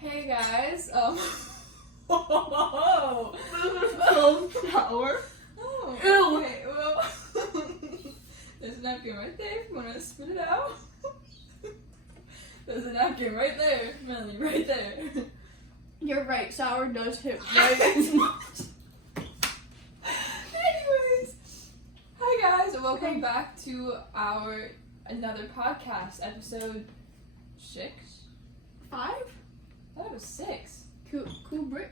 Hey guys, whoa. Film power. Oh, Ew. okay, well, there's a napkin right there if you want to spit it out. There's a napkin right there, Melanie, right there. You're right, sour does hit right. Anyways, hi guys, and welcome back to our another podcast, episode 6? 5? I thought it was 6. Kubrick.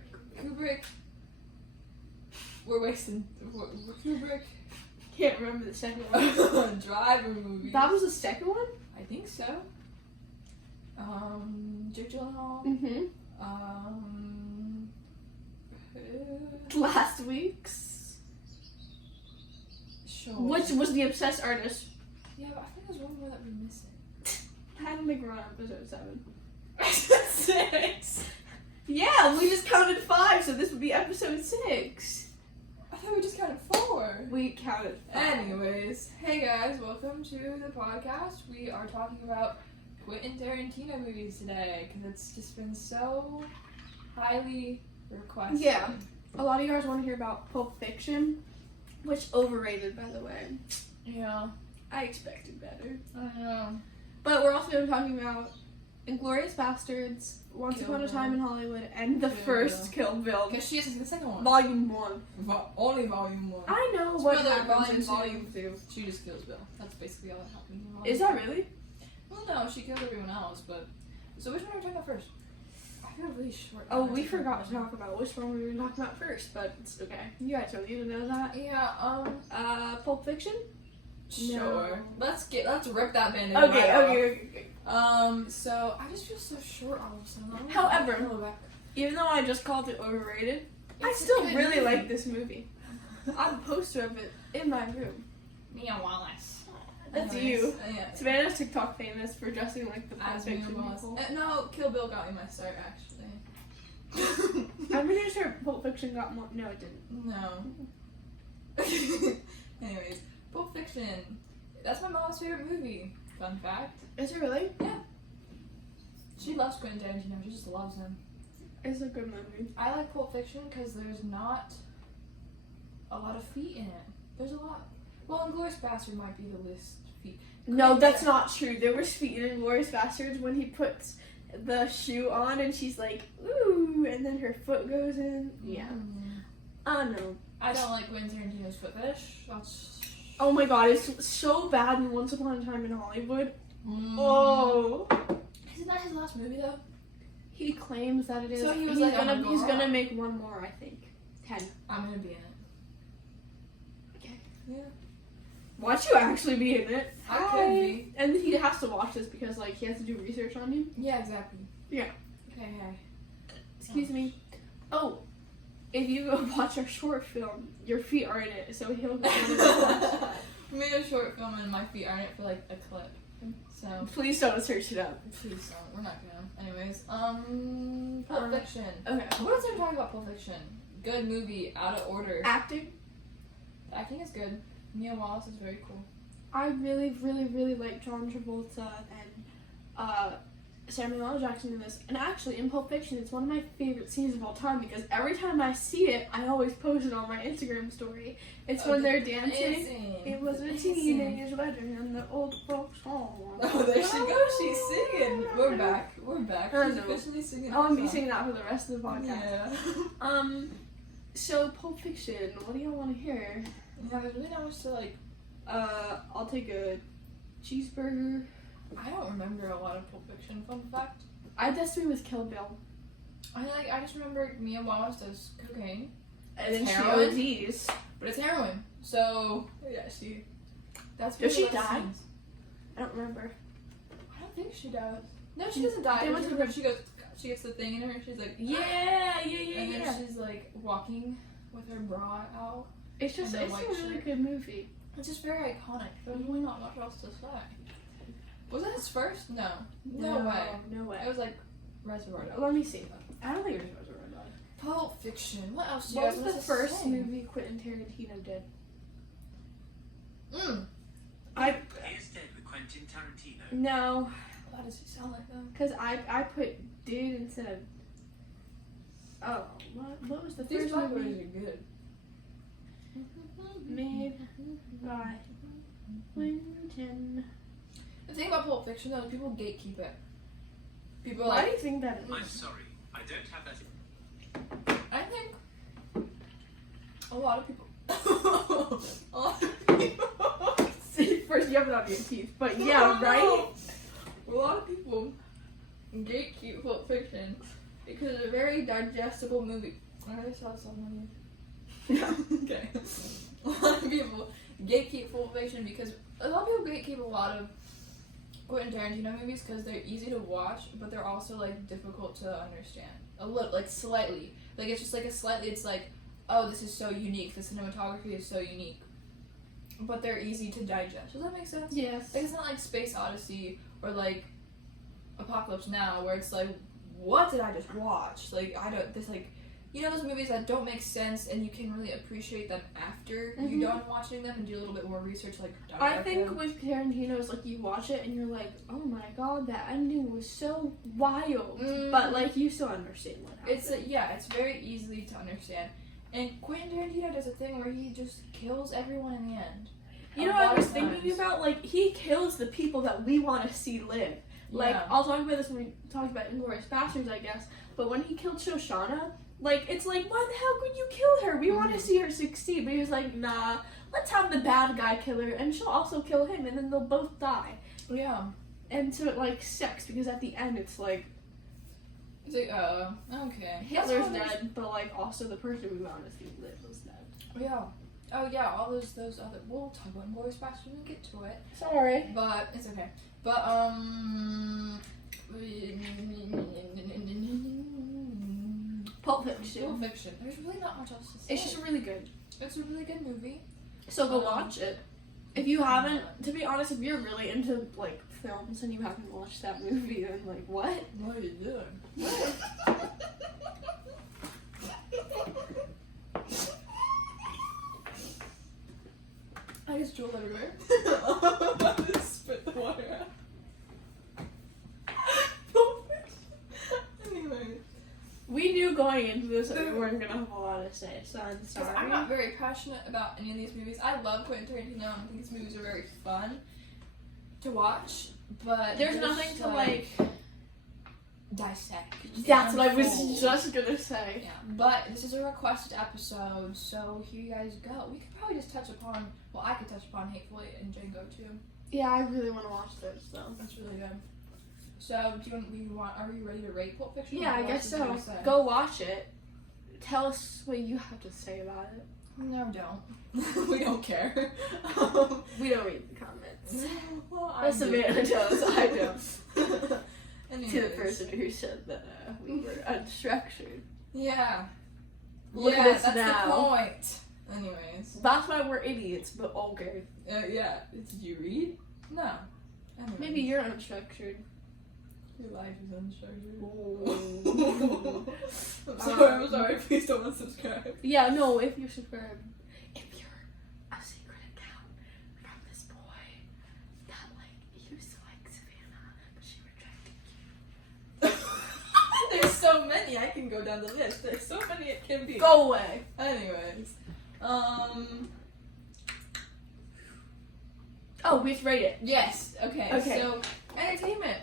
We're wasting. Kubrick. Can't remember the second one. Driver movie. That was the second one? I think so. Jake Gyllenhaal. Mm-hmm. Last week's. Sure. Which was the obsessed artist? Yeah, but I think there's one more that we're missing. I don't think we're on episode 7. 6. Yeah, we just counted 5, so this would be episode 6. I thought we just counted 4. We counted 5. Anyways, hey guys, welcome to the podcast. We are talking about Quentin Tarantino movies today because it's just been so highly requested. Yeah. A lot of you guys want to hear about Pulp Fiction, which overrated, by the way. Yeah. I expected better. I know. But we're also going to be talking about Inglourious Bastards, Once Kill Upon a Bill. Time in Hollywood, and the Kill first Kill Bill. Because she is in the second one. Volume 1. Only volume 1. I know what Spoiler, happens in volume Volume 2. She just kills Bill. That's basically all that happens in volume Is that really? Well, no, she killed everyone else, but... So which one are we talking about first? I feel really short. Oh, we forgot to talk about which one we were talking about first, but it's okay. You guys don't need to know that. Yeah, Pulp Fiction? sure. No. Let's rip that band Okay. So I just feel so short all of a sudden. I don't know However, how I feel about- Even though I just called it overrated, I It's a still good really movie. like this movie. I have a poster of it in my room. Mia Wallace. That's Anyways, you. Yeah. Savannah's TikTok famous for dressing like the Pulp As Mia Fiction Wallace. people. No, Kill Bill got me my start, actually. I'm pretty sure Pulp Fiction got more. No, it didn't. No. Anyways, Pulp Fiction. That's my mom's favorite movie. Fun fact. Is it really? She loves Quentin Tarantino. She just loves him. It's a good movie. I like Pulp Fiction because there's not a lot of feet in it. There's a lot. Well, Inglourious Bastard might be the least feet. No, that's not true. There was feet in Inglourious Bastards when he puts the shoe on and she's like, ooh, and then her foot goes in. Yeah. I know. I don't like Quentin Tarantino's foot fetish. That's. Oh my god, it's so bad in Once Upon a Time in Hollywood. Mm. Oh. Isn't that his last movie though? He claims that it is. So he was he's like, I'm gonna, gonna go he's gonna wrong. make one more, I think. 10. I'm gonna be in it. Okay. Yeah. Watch you actually be in it. I could be. And he has to watch this because like he has to do research on you. Yeah, exactly. Yeah. Okay. Excuse me. Oh, if you go watch our short film, your feet are in it, so he'll go in it. We made a short film and my feet are in it for like a clip. So Please don't search it up. please don't. We're not gonna. Anyways, Pulp Fiction. Okay. What else are we talking about? Pulp Fiction. Good movie. Out of order. Acting. The acting is good. Mia Wallace is very cool. I really like John Travolta and Samuel L. Jackson in this. And actually, in Pulp Fiction, it's one of my favorite scenes of all time because every time I see it, I always post it on my Instagram story. It's when they're dancing. It was a teenage wedding and the old folks home. Oh, there she goes. She's singing. We're back. I She's know. officially singing. I'm gonna be the singing that for the rest of the song. podcast. Yeah. So Pulp Fiction, what do y'all want to hear? Yeah, there's really not much to like. I'll take a cheeseburger. I don't remember a lot of Pulp Fiction. Fun fact. I destined with Kill Bill. I just remember Mia Wallace does cocaine, And then Heroin? she ODs. but it's heroin. So yeah, she. That's. Does she one of those die? scenes. I don't remember. I don't think she does. No, she doesn't die. They I went to remember the- she goes. She gets the thing in her. She's like. Yeah. And then she's like walking with her bra out. It's just, and the it's white a really shirt. good movie. It's just very iconic. There's really not much else to say. Was that his first? No. No way. No It way. was like Reservoir Dogs. Let me see. I don't think it was Reservoir Dogs. Pulp Fiction. What else do you What guys was want the to first say? movie Quentin Tarantino did? He is dead with Quentin Tarantino. No, Why does he sound like that? because I put did instead of Oh, what was the These first black movie movies are good. made by Quentin? The thing about Pulp Fiction though is people gatekeep it. People are Why like, do you think that is? I'm sorry, I don't have that. I think a lot of people. A lot of people. First, you have it on your teeth, but yeah, right? A lot of people gatekeep Pulp Fiction because it's a very digestible movie. I already saw someone. Yeah. Okay. A lot of people gatekeep Pulp Fiction because a lot of people gatekeep a lot of Quentin Tarantino movies because they're easy to watch, but they're also like difficult to understand. A little, like slightly. Like it's just like a slightly. It's like, oh, this is so unique. The cinematography is so unique, but they're easy to digest. Does that make sense? Yes. Like it's not like Space Odyssey or like Apocalypse Now where it's like, what did I just watch? Like I don't. There's like, you know those movies that don't make sense and you can really appreciate them after you're done watching them and do a little bit more research like I think with Tarantino, it's like you watch it and you're like, oh my god, that ending was so wild. But like you still understand what happened. It's it's very easily to understand. And Quentin Tarantino does a thing where he just kills everyone in the end. You know what I was thinking about? Like, he kills the people that we want to see live. Like, Yeah. I'll talk about this when we talk about Inglourious Basterds, I guess. But when he killed Shoshana, like, it's like, why the hell could you kill her? We want to see her succeed. But he was like, nah, let's have the bad guy kill her, and she'll also kill him, and then they'll both die. Yeah. And so it, like, sucks, because at the end, it's like, It's like, okay. Hitler's dead, but, like, also the person we want to see live was dead. Yeah. Oh yeah, all those other. We'll talk about Inglourious Basterds when we get to it. Sorry. But it's okay. But Pulp Fiction. Pulp Fiction. There's really not much else to say. It's just really good. It's a really good movie. So go watch it. If you haven't, to be honest, if you're really into like films and you haven't watched that movie, then like what? What are you doing? I just drooled everywhere. I just spit the water out. Anyway. We knew going into this that we weren't gonna have a lot to say, so I'm Because sorry. I'm not very passionate about any of these movies. I love Quentin Tarantino. I think his movies are very fun to watch, but There's nothing to like. dissect. That's what I was unfold. just gonna say. Yeah, but this is a requested episode, so here you guys go. We could probably just touch upon. Well, I could touch upon Hateful Eight and Django too. Yeah, I really want to watch this though. That's really good. So, do you want? Are we ready to rate Pulp Fiction? Yeah, I What guess else did so. you say? Go watch it. Tell us what you have to say about it. No, don't. We don't care. We don't read the comments. Well, I Well, Savannah does. I don't. Anyways. To the person who said that we were unstructured. Yeah. Look yeah, at us that's now. the point. Anyways. That's why we're idiots, but okay. Yeah. Did you read? No. Anyways. Maybe you're unstructured. Your life is unstructured. Oh. I'm sorry. Please don't unsubscribe. Yeah, no, if you're subscribed. If you're a secret account from this boy that, like, used to like Savannah, but she rejected you. There's so many. I can go down the list. There's so many it can be. Go away. Anyways. Oh, we have to rate it. Yes. Okay. Okay. So, entertainment.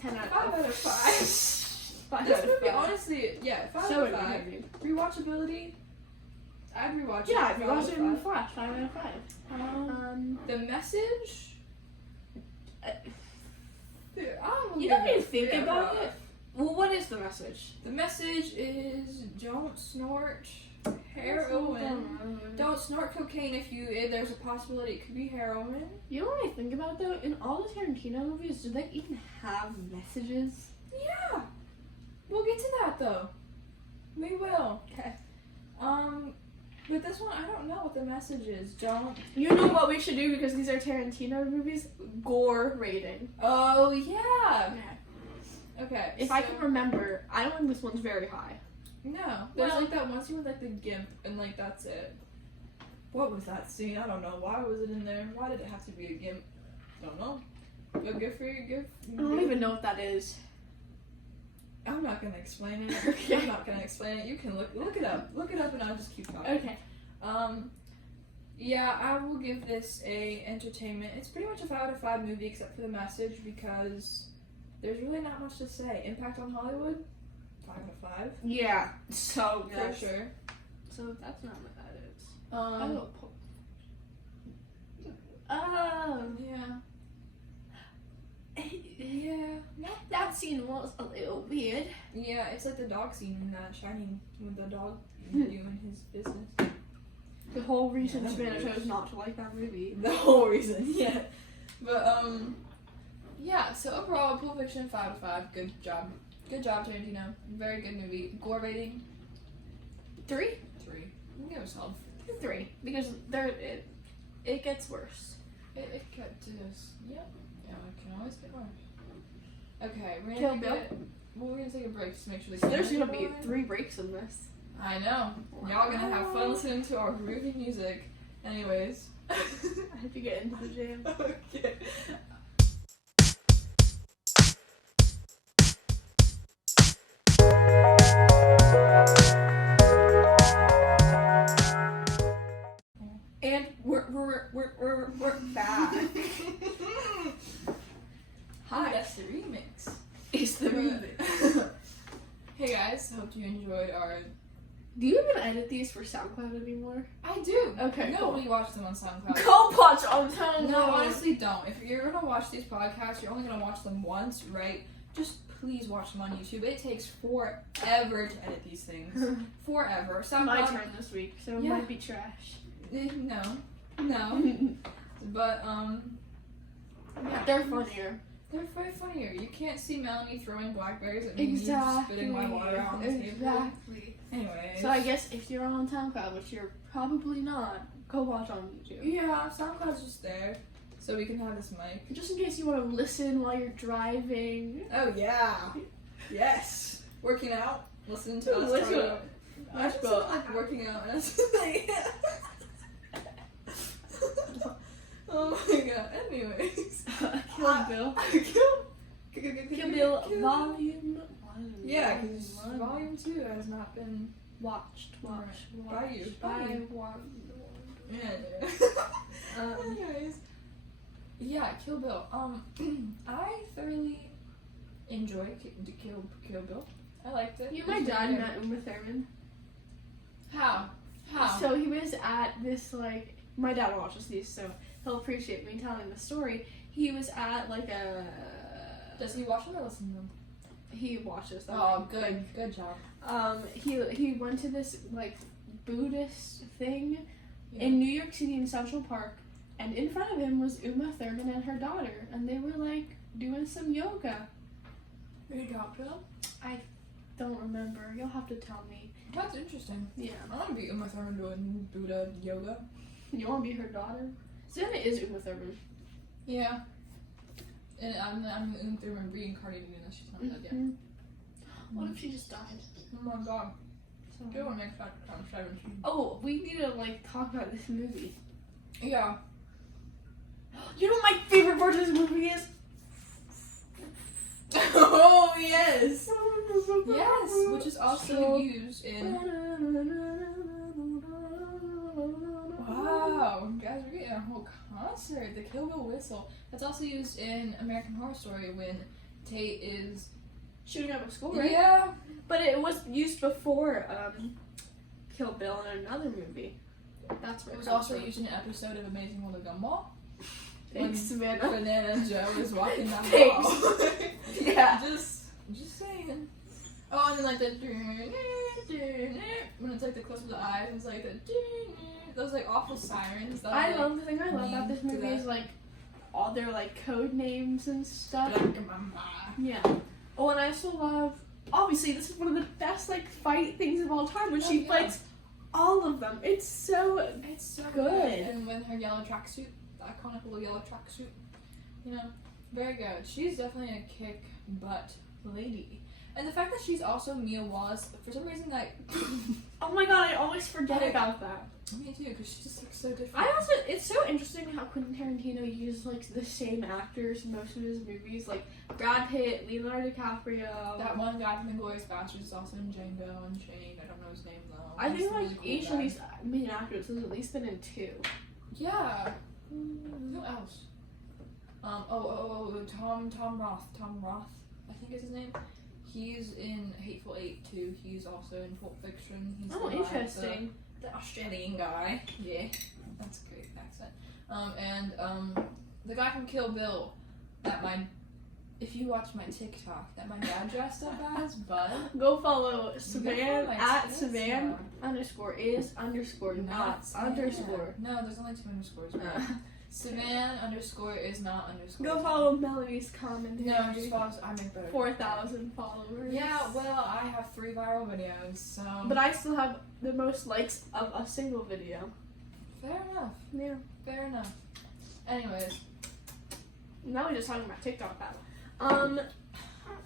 10 out 5 out of 5. 5 This out of movie, 5. honestly, yeah, 5 So out of 5. Rewatchability, I'd rewatch it. Yeah, if 5 you out watch of it in 5. Flash, 5 out of 5. The message? Dude, I don't You don't give need a to think shit about it. Well, what is the message? The message is don't snort heroin. Don't snort cocaine if there's a possibility it could be heroin. You know what I think about though? In all the Tarantino movies, do they even have messages? Yeah. We'll get to that though. We will. Okay. With this one, I don't know what the message is. Don't. You know what we should do because these are Tarantino movies? Gore rating. Oh yeah. Okay. If I can remember, I don't think this one's very high. No. There's Well- like that one scene with like the gimp and like that's it. What was that scene? I don't know. Why was it in there? Why did it have to be a gimp? Don't know. But good for you. Good. I don't even know what that is. I'm not gonna explain it. Okay. I'm not gonna explain it. You can look it up. Look it up, and I'll just keep talking. Okay. Yeah, I will give this a entertainment. It's pretty much a 5 out of 5 movie, except for the message, because there's really not much to say. Impact on Hollywood, 5 out of 5. Yeah. So For good. sure. So that's not what that is. Um, Oh. yeah. Yeah. That scene was a little weird. Yeah, it's like the dog scene in that Shining with the dog doing his business. The whole reason Yeah, Savannah that chose not to like that movie. The whole reason, yeah. But, yeah, so overall, Pulp Fiction, 5 out of 5. Good job. Good job, Tarantino. Very good movie. Gore rating? 3? 3. You can give yourself. 3. Because it gets worse. It got to this. Yep. Yeah, it can always get worse. Okay, we're Kill gonna Bill? we're gonna take a break just to make sure the So there's cameras gonna are be on. 3 breaks in this. I know. Y'all gonna have fun listening to our groovy music. Anyways. I have to get into the jam. Okay. And we're back. Hi. That's the remix. It's the movie. Hey guys, hope you enjoyed our. Do you even edit these for SoundCloud anymore? I do. Okay, cool. Nobody watches them on SoundCloud. Go watch on SoundCloud. No, honestly, don't. If you're gonna watch these podcasts, you're only gonna watch them once, right? Just please watch them on YouTube. It takes forever to edit these things. Forever. SoundCloud. My turn this week, so it Yeah. might be trash. No. But yeah, They're funnier. They're way funnier. You can't see Melanie throwing blackberries at me and spitting my water out on the table. Exactly. Anyway. So I guess if you're on SoundCloud, which you're probably not, go watch on YouTube. Yeah, SoundCloud's just there, so we can have this mic. Just in case you want to listen while you're driving. Oh yeah. Yes. Working out. Listen to us. Listen. talk about- I just feel like working out and it's like oh my god. Anyways. Kill Bill. Kill Bill Volume 1. Yeah, because Volume 2 has not been Watched. by you. By By you. one. Yeah. Anyways. Yeah, Kill Bill. I thoroughly enjoy Kill Bill. I liked it. You It know, my was dad really met Uma Thurman. good. How? So he was at this, like, my dad watches these, so he'll appreciate me telling the story. He was at, like, a... Does he watch them or listen to them? He watches them. Oh, good job. He went to this, like, Buddhist thing Yeah. in New York City in Central Park, and in front of him was Uma Thurman and her daughter, and they were, like, doing some yoga. Are you talked to them? I don't remember. You'll have to tell me. That's interesting. Yeah. I want to be Uma Thurman doing Buddha yoga. You want to be her daughter? Susanna is Uma Thurman. Yeah. And I'm Uma Thurman reincarnated in this. She's not dead yet. Mhm. What if she just died? Oh my god. So- Do it next time. 17. Oh, we need to, like, talk about this movie. Yeah. You know what my favorite part of this movie is? Oh yes. Yes, which is also used in. Wow, guys, we're getting a whole concert. The Kill Bill whistle. That's also used in American Horror Story when Tate is. Shooting up a school, right? Yeah. But it was used before Kill Bill in another movie. That's where It was comes also from. used in an episode of Amazing World of Gumball. Thanks, Savannah. Banana Joe is walking down the Thanks. hall. Yeah. Just saying. Oh, and then like the when it's like the close of the eyes, it's like the those like awful sirens. That I like, love the thing I love about this mean to movie is that. like all their like code names and stuff. Black Mamba. Yeah. Oh, and I also love. Obviously, this is one of the best like fight things of all time when Oh, she yeah. fights all of them. It's so It's so good. And with her yellow tracksuit, the iconic little yellow tracksuit, you know, very good. She's definitely a kick butt lady. And the fact that she's also Mia Wallace, for some reason, Oh my god, I always forget about that. Me too, because she just looks so different. It's so interesting how Quentin Tarantino uses like the same actors in most of his movies, like Brad Pitt, Leonardo DiCaprio. That one guy from Inglourious Basterds is also in Django Unchained. I don't know his name though. I think He's like really cool each guy. of these main actors has at least been in 2. Yeah. Who else? Tom Roth. Tom Roth, I think is his name. He's in Hateful Eight too. He's also in Pulp Fiction. He's Interesting. The Australian guy. Yeah, that's a great accent. The guy from Kill Bill. If you watch my TikTok, that my dad dressed up as Bud. Go follow Savan my at Insta. Savan _ not underscore. No, there's only 2 underscores. Savan _ is not underscore. Go follow Melody's commentary. No, just follow. I make better. 4,000 followers. Yeah, well, I have 3 viral videos, so. But I still have the most likes of a single video. Fair enough. Yeah. Fair enough. Anyways, Now we're just talking about TikTok battle.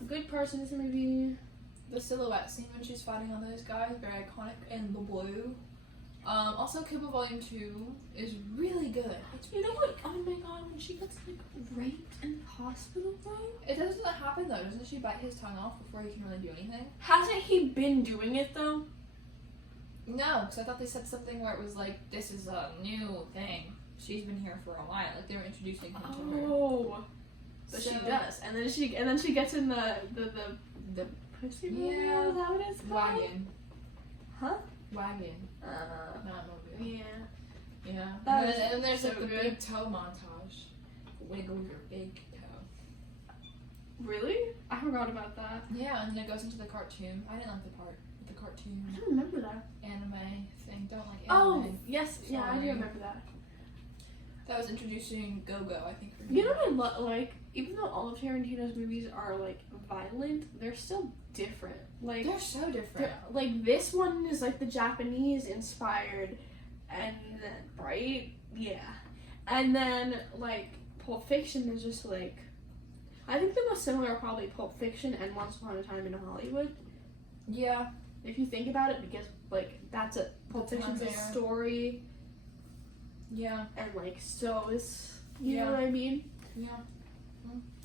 Good Person's movie. the silhouette scene when she's fighting all those guys, very iconic in the blue. Also, Kill Bill Volume 2 is really good. You know what? Oh my god, when she gets like raped in the hospital though? It doesn't happen though. Doesn't she bite his tongue off before he can really do anything? Hasn't he been doing it though? No, because I thought they said something where it was like, this is a new thing. She's been here for a while. Like they were introducing him to her. Oh. So she does. And then she gets in the pussy movie? Yeah. Is that what it's called? Wagon. Huh? Wagon. Not movie. Yeah. Yeah. That And is then there's so like the good. big toe montage. Wiggle your big toe. Really? I forgot about that. Yeah, and then it goes into the cartoon. I didn't like the part with the cartoon I don't remember that. anime thing. Don't like anime. Oh, yes. Yeah, I do Sorry. remember that. That was introducing Go-Go, I think. For You know what I like? Even though all of Tarantino's movies are like violent, they're still different. Like They're so different. like this one is like the Japanese inspired, and then, right? Yeah, and then like Pulp Fiction is just like, I think the most similar are probably Pulp Fiction and Once Upon a Time in Hollywood. Yeah. If you think about it, because like that's a Pulp Fiction's a Unfair. story, Yeah. and like so is you Yeah. know what I mean? Yeah.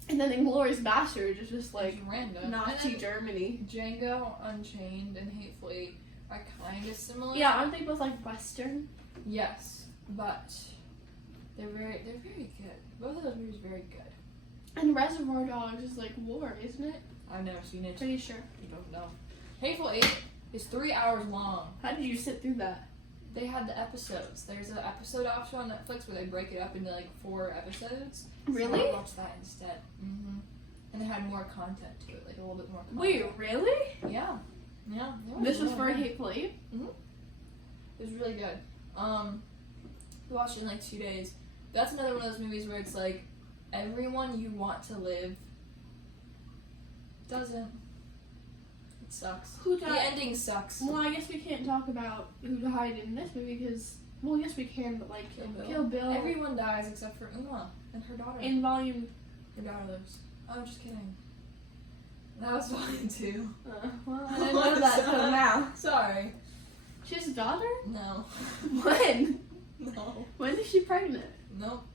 And then Inglourious Basterds is just like It's random. Nazi And Germany. then Django Unchained and Hateful Eight are kind of similar. Yeah, aren't they both like Western? Yes, but they're very good. Both of those movies are very good. And Reservoir Dogs is like war, isn't it? I've never seen it. Pretty sure. You don't know. Hateful Eight is 3 hours long. How did you sit through that? They had the episodes. There's an episode option on Netflix where they break it up into like 4 episodes. Really? So I watched that instead. And they had more content to it, like a little bit more content. Wait, really? Yeah. Yeah. This was really for good. Hateful Eight? It was really good. We watched it in like 2 days. That's another one of those movies where it's like everyone you want to live doesn't. It sucks. Who The died? ending sucks. Well, I guess we can't talk about who died in this movie because, well, yes we can, but like Kill Bill. Bill Everyone dies except for Uma and her daughter. in volume. Her daughter lives. Oh, just kidding. That was volume 2. Well, I didn't know that till now. Sorry. She has a daughter? No. When? No. When is she pregnant? Nope.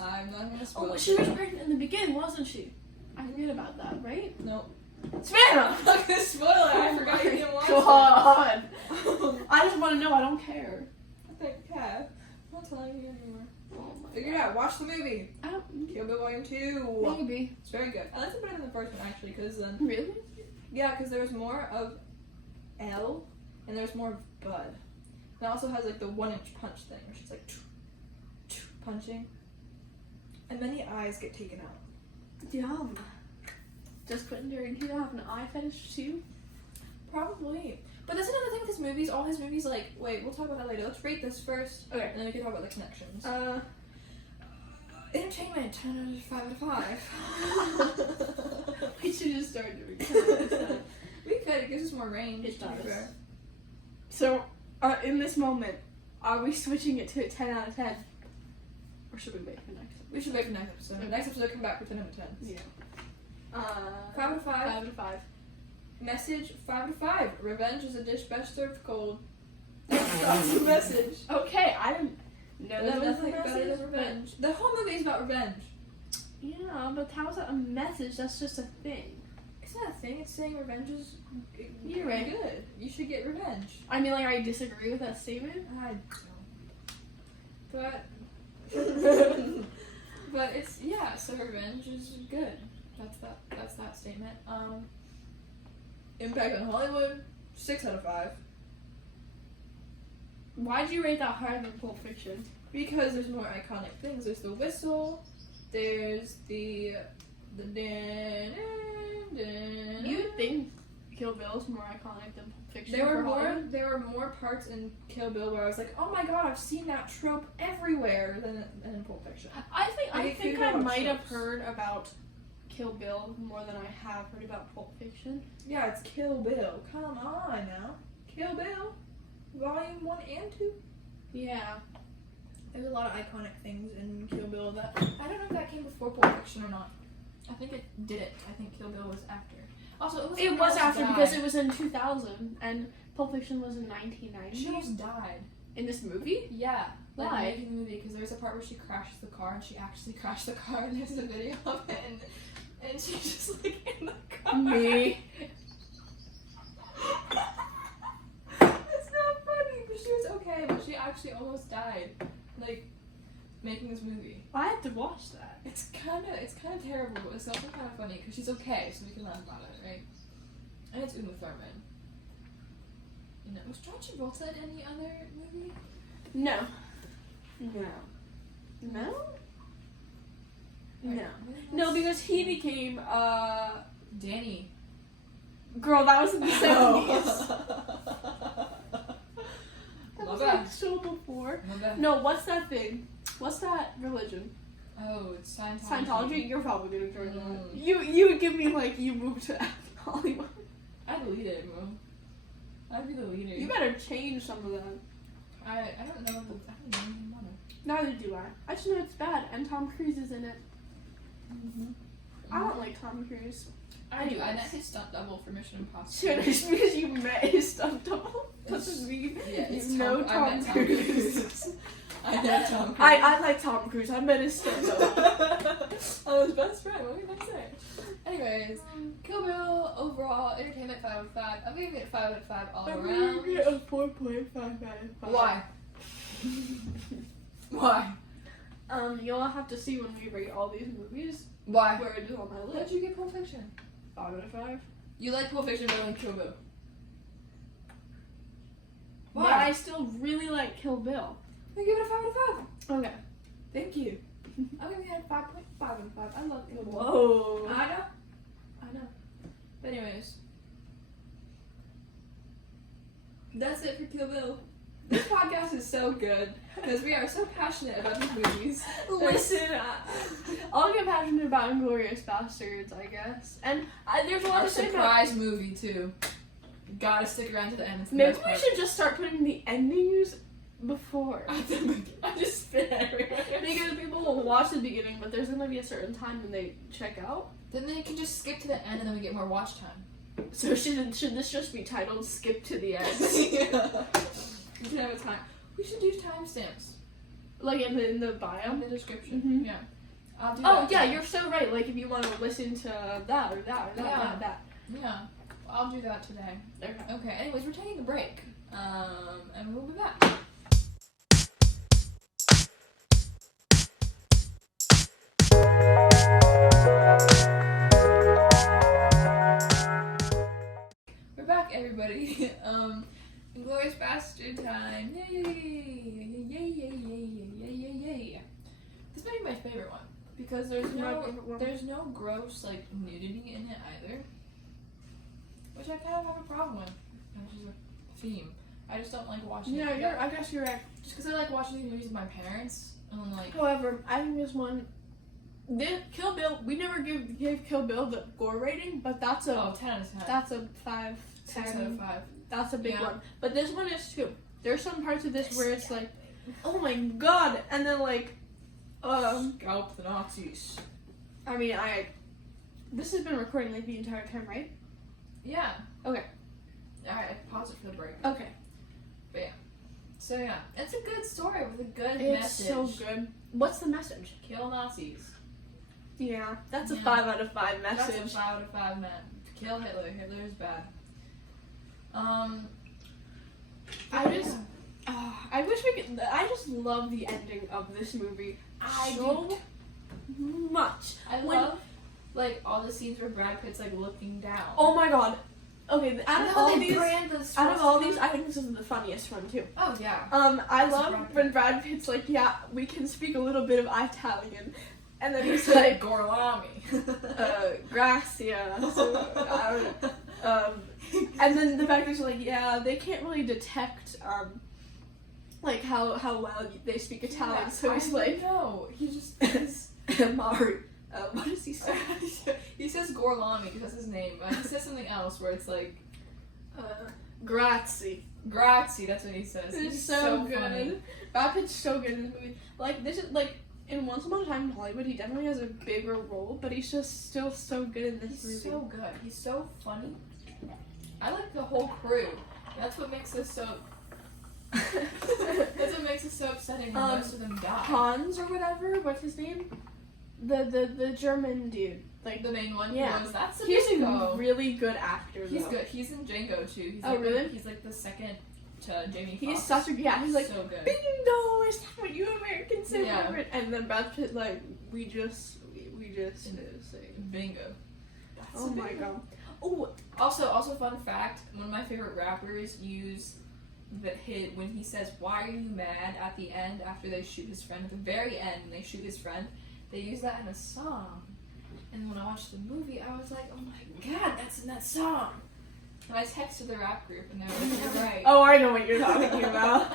I'm not gonna spoil Oh, it. she was pregnant in the beginning, wasn't she? I forget about that, right? Nope. Savannah! I'm not gonna spoil it. I forgot you didn't watch God. it. I just want to know. I don't care. Okay. I'm not telling you anymore. Oh my Figure it out. Watch the movie. I don't. Kill Bill Volume 2. Maybe. It's very good. I liked it better than the first one actually, because then Really? because there was more of L and there was more of Bud. And it also has like the 1-inch punch thing, where she's like punching, and many eyes get taken out. Yum. Does Quentin Tarantino have an eye fetish too? Probably. But that's another thing with his movies. All his movies, like, wait, we'll talk about that later. Let's rate this first. Okay. And then we can talk about the connections. Entertainment, 10 out of 5. We should just start doing that. We could. It gives us more range. It to be does. fair. So, in this moment, are we switching it to a 10 out of 10? Or should we wait for next episode? We should wait for next episode. Okay. Next episode, come back with 10 out of 10. Yeah. 5 out of 5. 5 out of 5. Message 5 out of 5. Revenge is a dish best served cold. That's the message. Okay, I didn't know There's that was the nothing better message. than revenge. The whole movie is about revenge. Yeah, but how's that a message? That's just a thing. It's not a thing. It's saying revenge is You're right. good. You should get revenge. I mean, like, I disagree with that statement. I don't. But it's so revenge is good. That's that statement. Impact on Hollywood, 6 out of 5. Why'd you rate that higher than Pulp Fiction? Because there's more iconic things. There's the whistle, there's the You would think Kill Bill is more iconic than Pulp Fiction. There for Hollywood? were more parts in Kill Bill where I was like, oh my god, I've seen that trope everywhere than in Pulp Fiction. I Like, think you I know might have tropes. heard about Kill Bill more than I have heard about Pulp Fiction. Yeah, it's Kill Bill. Come on now. Kill Bill, Volume 1 and 2. Yeah. There's a lot of iconic things in Kill Bill that I don't know if that came before Pulp Fiction or not. I think it didn't. I think Kill Bill was after. Also, It was after because it was in 2000 and Pulp Fiction was in 1990. She almost died. In this movie? Yeah. Like Why? making the movie because there's a part where she crashes the car and she actually crashed the car and there's a video of it and she's just like in the car. Me. It's not funny, but she was okay, but she actually almost died. Like making this movie. I had to watch that. It's kind of terrible, but it's also kind of funny because she's okay, so we can laugh about it, right? And it's Uma Thurman. You know, was John Travolta in any other movie? No. No. No? No. No, because he became, Danny. girl, that was in the 70s. That My was bad. like so before. My bad. No, what's that thing? What's that religion? Oh, it's Scientology. Scientology? You're probably gonna join that. Mm. You would give me like you moved to Hollywood. I'd lead it, bro. I'd be the leader. You better change some of that. I don't know. I don't know anything about it. Neither do I. I just know it's bad, and Tom Cruise is in it. Mm-hmm. I don't like Tom Cruise. I do. I Anyways. met his stunt double for Mission Impossible. Sure, just because you met his stunt double doesn't mean Yeah, it's you know I Tom met Tom Cruise. Cruise. I know Tom Cruise. I like Tom Cruise. I met his stunt double. I'm his best friend. What can I say? Anyways, Kill Bill overall entertainment 5 out of 5. I'm giving it 5 out of 5 all I'm around. gonna get a 4.5 out of 5. Why? Why? You'll have to see when we rate all these movies Why? where it is on my Why'd list. you get Pulp Fiction? 5 out of 5. You like Pulp Fiction better than Kill Bill. But Why? I still really like Kill Bill. I give it a 5 out of 5. Okay. Thank you. I'm giving it a 5.5 out of 5. I love Kill Bill. Whoa. I know. But anyways. That's it for Kill Bill. This podcast is so good because we are so passionate about these movies. Listen, I'll get passionate about Inglourious Bastards, I guess. And there's a lot Our to say about. surprise movie too. You gotta stick around to the end. It's the Maybe best we part. should just start putting the endings before. I just spit everywhere. Because people will watch the beginning, but there's gonna be a certain time when they check out. Then they can just skip to the end and then we get more watch time. So should this just be titled "Skip to the End"? Yeah. We should have a time. We should do timestamps Like in the in bio? the description. Mhm. Yeah. I'll do Oh that. yeah, you're so right. Like if you want to listen to that or that or that, Yeah. that. Yeah. I'll do that today. Okay. Okay, anyways, we're taking a break. And we'll be back. We're back, everybody. Inglourious Bastard time. Yay! Yay! Yay! Yay! Yay! Yay! Yay! This might be my favorite one because there's no gross like nudity in it either, which I kind of have a problem with. Which is a theme. I just don't like watching. Yeah, it. I guess you're right. Just because I like watching these movies with my parents, and I'm like, However, I think this one, Kill Bill. We never gave Kill Bill the gore rating, but that's a 10 out of 10. that's a 5, 6 out 10. of 5. That's a big Yeah. one. But this one is too. There's some parts of this where it's like, oh my god, and then like, Scalp the Nazis. I mean, this has been recording like the entire time, right? Yeah. Okay. Alright, pause it for the break. Okay. So yeah, it's a good story with a good It's message. so good. What's the message? Kill Nazis. Yeah, that's a Yeah. 5 out of 5 message. That's a 5 out of 5 man. Kill Hitler. Hitler is bad. I wish we could. I just love the ending of this movie so much. I love like all the scenes where Brad Pitt's like looking down. Oh my god. Okay, out of all these, I I think this is the funniest one too. Oh yeah. I It's love Brad Pitt. when Brad Pitt's like, yeah, we can speak a little bit of Italian, and then he's like, Gorlami. gracia. And then the fact is like, yeah, they can't really detect like how well they speak Italian. Yeah, So he's like, no, he just Mari. What does he say? he says Gorlami because that's his name, but he says something else where it's like Grazie. Grazie. That's what he says. It's He's so funny. good. Brad Pitt's so good in this movie. Like, this is like in Once Upon a Time in Hollywood, he definitely has a bigger role, but he's just still so good in this He's movie. so good. He's so funny. I like the whole crew. That's what makes this so. That's what makes it so upsetting when most of them die. Hans or whatever. What's his name? The German dude. Like The main one. Yeah. That's a he's a bingo. really good actor. He's though. good. He's in Django too. He's Oh, like, really? He's like the second to Jamie Foxx. He's such a He's like so good. bingo. Is that what you Americans say? Yeah. And then Brad Pitt like we just say Bingo. That's oh a my bingo. god. Oh, Also, fun fact: one of my favorite rappers use that hit when he says "Why are you mad?" at the end after they shoot his friend. At the very end, when they shoot his friend, they use that in a song. And when I watched the movie, I was like, "Oh my god, that's in that song!" And I texted the rap group, and they were like, "You're right." oh, I know what you're talking about.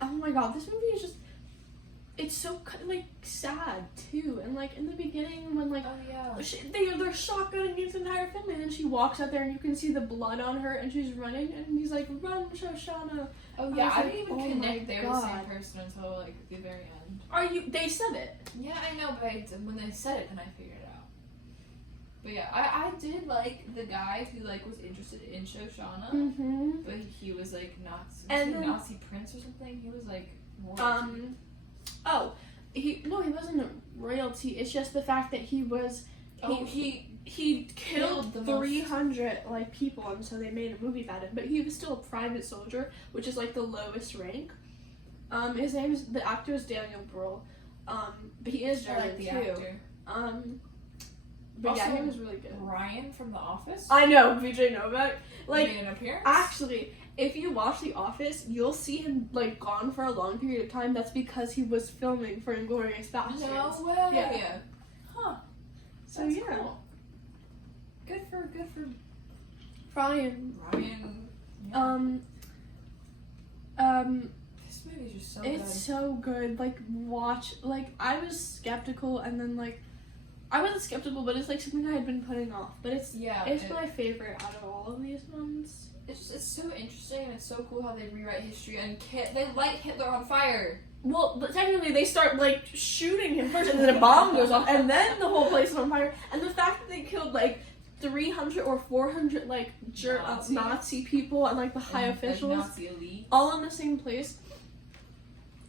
Oh my god, this movie is just—it's so like sad too. And like in the beginning, when like Oh yeah. they're shotgunning his entire family, and then she walks out there, and you can see the blood on her, and she's running, and he's like, "Run, Shoshana." Oh yeah. was I like, didn't even oh connect my they're the God. same person until like the very end. Are you? They said it. Yeah, I know, but when they said it, then I figured it out. But yeah, I did like the guy who like was interested in Shoshana, Mm-hmm. but he was like Nazi, And then- Nazi prince or something. He was like royalty. He wasn't a royalty. It's just the fact that he killed the most. 300 like people, and so they made a movie about it. But he was still a private soldier, which is like the lowest rank. The actor is Daniel Bruhl. But he is I German like the too. actor. But yeah, Also, he was really good. Ryan from The Office. I know, VJ Novak. Like, made an appearance. actually, if you watch The Office, you'll see him like gone for a long period of time. That's because he was filming for Inglourious Basterds. No way. Yeah. Huh. So That's yeah. cool. Good for Ryan. Ryan. This movie's just so It's good. so good. Like, watch. Like, I was skeptical, and then like, I wasn't skeptical, but it's like something I had been putting off. But it's my favorite out of all of these ones. It's so interesting and it's so cool how they rewrite history and they light Hitler on fire. Well, but technically they start like shooting him first, and then a bomb goes off, and then the whole place is on fire. And the fact that they killed like 300 or 400 like Nazi people and like the high officials, like, Nazi elite. all in the same place.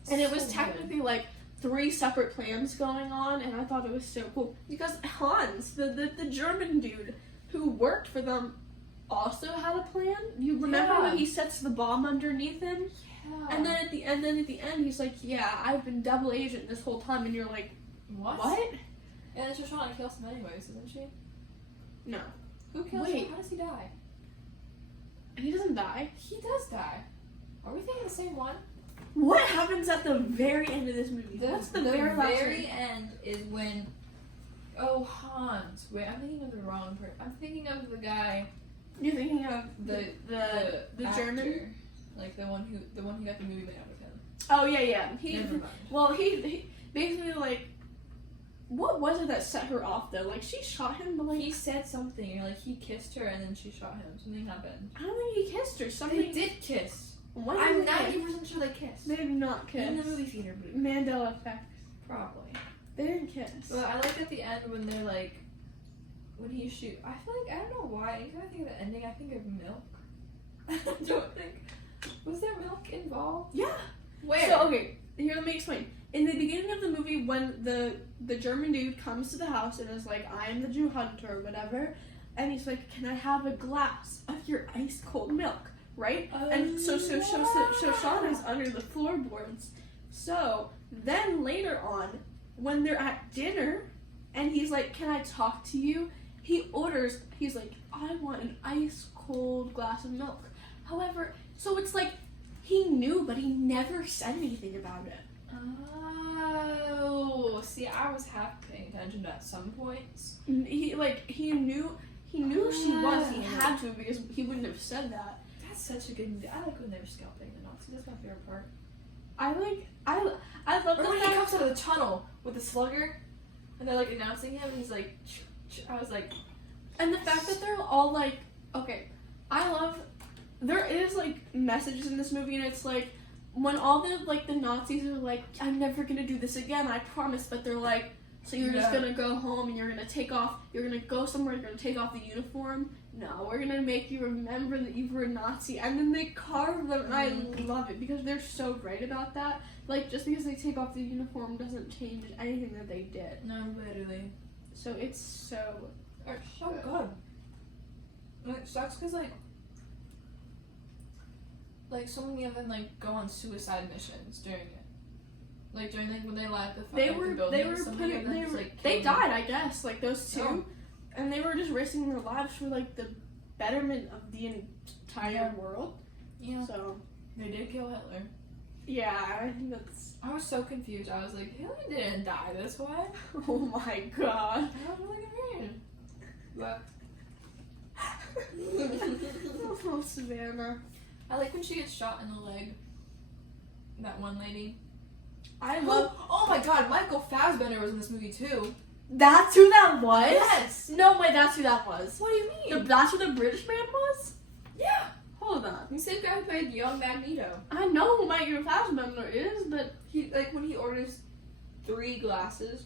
And it was So technically like 3 separate plans going on, and I thought it was so cool because Hans, the German dude who worked for them, also had a plan. You remember when he sets the bomb underneath him, Yeah. and then at the end he's like, "Yeah, I've been double agent this whole time," and you're like, What? And then Shoshana kills him anyways, doesn't she? No, Who kills Wait. him? How does he die? he doesn't die. He does die. Are we thinking the same one? What happens at the very end of this movie? What's the very last very scene? end is when Hans. Wait, I'm thinking of the wrong person. I'm thinking of the guy, You're thinking of the the German. actor. Like the one who got the movie made out of him. Oh yeah. Never mind. Well, he basically like, what was it that set her off though? Like she shot him, but like He said something, or like he kissed her and then she shot him. Something happened. I don't think he kissed her. Something. They did kiss. When I'm did they 90% sure they kissed. They did not kiss. In the movie theater booth. Mandela effect. Probably. They didn't kiss. But I like at the end when they're like, when he shoot, I feel like, I don't know why, anytime I think of the ending, I think of milk. I don't think, was there milk involved? Yeah. Where? So, okay, here, let me explain. In the beginning of the movie, when the German dude comes to the house and is like, I am the Jew hunter, or whatever, and he's like, can I have a glass of your ice cold milk, right? And so Shoshana is under the floorboards. So, then later on, when they're at dinner, and he's like, can I talk to you? He's like, I want an ice cold glass of milk. However, so it's like, he knew, but he never said anything about it. Oh, see, I was half paying attention at some points. He knew she was. He had to because he wouldn't have said that. That's such a good. I like when they were scalping the Nazi. That's my favorite part. I love Or the when he fact. comes out of the tunnel with the slugger, and they're like announcing him, and he's like, I was like, And the fact that they're all like, okay, I love. There is like messages in this movie, and it's like when all the Nazis are like, I'm never gonna do this again, I promise. But they're like, so you're just gonna go home and you're gonna take off. You're gonna go somewhere. You're gonna take off the uniform. No, we're gonna make you remember that you were a Nazi. And then they carve them, and I love it because they're so great about that. Like, just because they take off the uniform doesn't change anything that they did. no, literally. So it's so. It's so good. And it sucks because like so many of them like go on suicide missions during it. Like during when they light the They like, were the building, they died, I guess, like those two, Oh. and they were just risking their lives for like the betterment of the entire world. Yeah. So They did kill Hitler. yeah, I think that's. I was so confused. I was like, Hitler didn't die this way. Oh my god. I was really confused. But Oh, Savannah. I like when she gets shot in the leg. That one lady. I love. Oh my god, Michael Fassbender was in this movie too. That's who that was. Yes. No way, that's who that was. What do you mean? That's who the British man was. Yeah. Hold on. The same guy who played young Magneto. I know who Michael Fassbender is, but He like when he orders 3 glasses.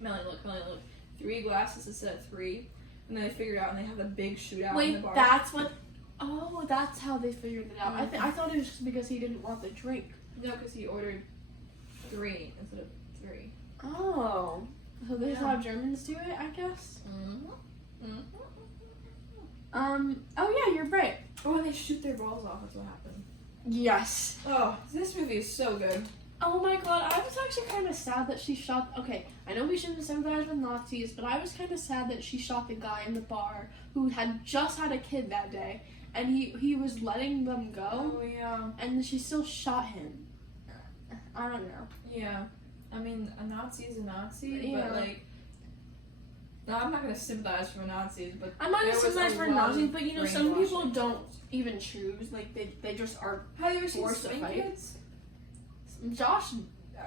Melanie, look. 3 glasses instead of 3, and then they figure it out, and they have a big shootout in the wait, bar. that's what. Oh, that's how they figured it out. I thought it was just because he didn't want the drink. No, because he ordered 3 instead of 3. Oh, so this is Yeah. how Germans do it, I guess. Mm-hmm. Oh yeah, you're right. Oh, and they shoot their balls off. That's what happened. Yes. Oh, this movie is so good. Oh my god, I was actually kind of sad that she shot. Okay, I know we shouldn't sympathize with Nazis, but I was kind of sad that she shot the guy in the bar who had just had a kid that day, and he was letting them go, Oh yeah. and she still shot him. I don't know. Yeah. I mean, a Nazi is a Nazi, Yeah. but like. No, I'm not gonna sympathize for Nazis, but I'm not there gonna was sympathize a for lot Nazis, of but you know, some people brainwashing. don't even choose. Like they just are. Have you ever seen Forced to Swing fight. Kids? Josh,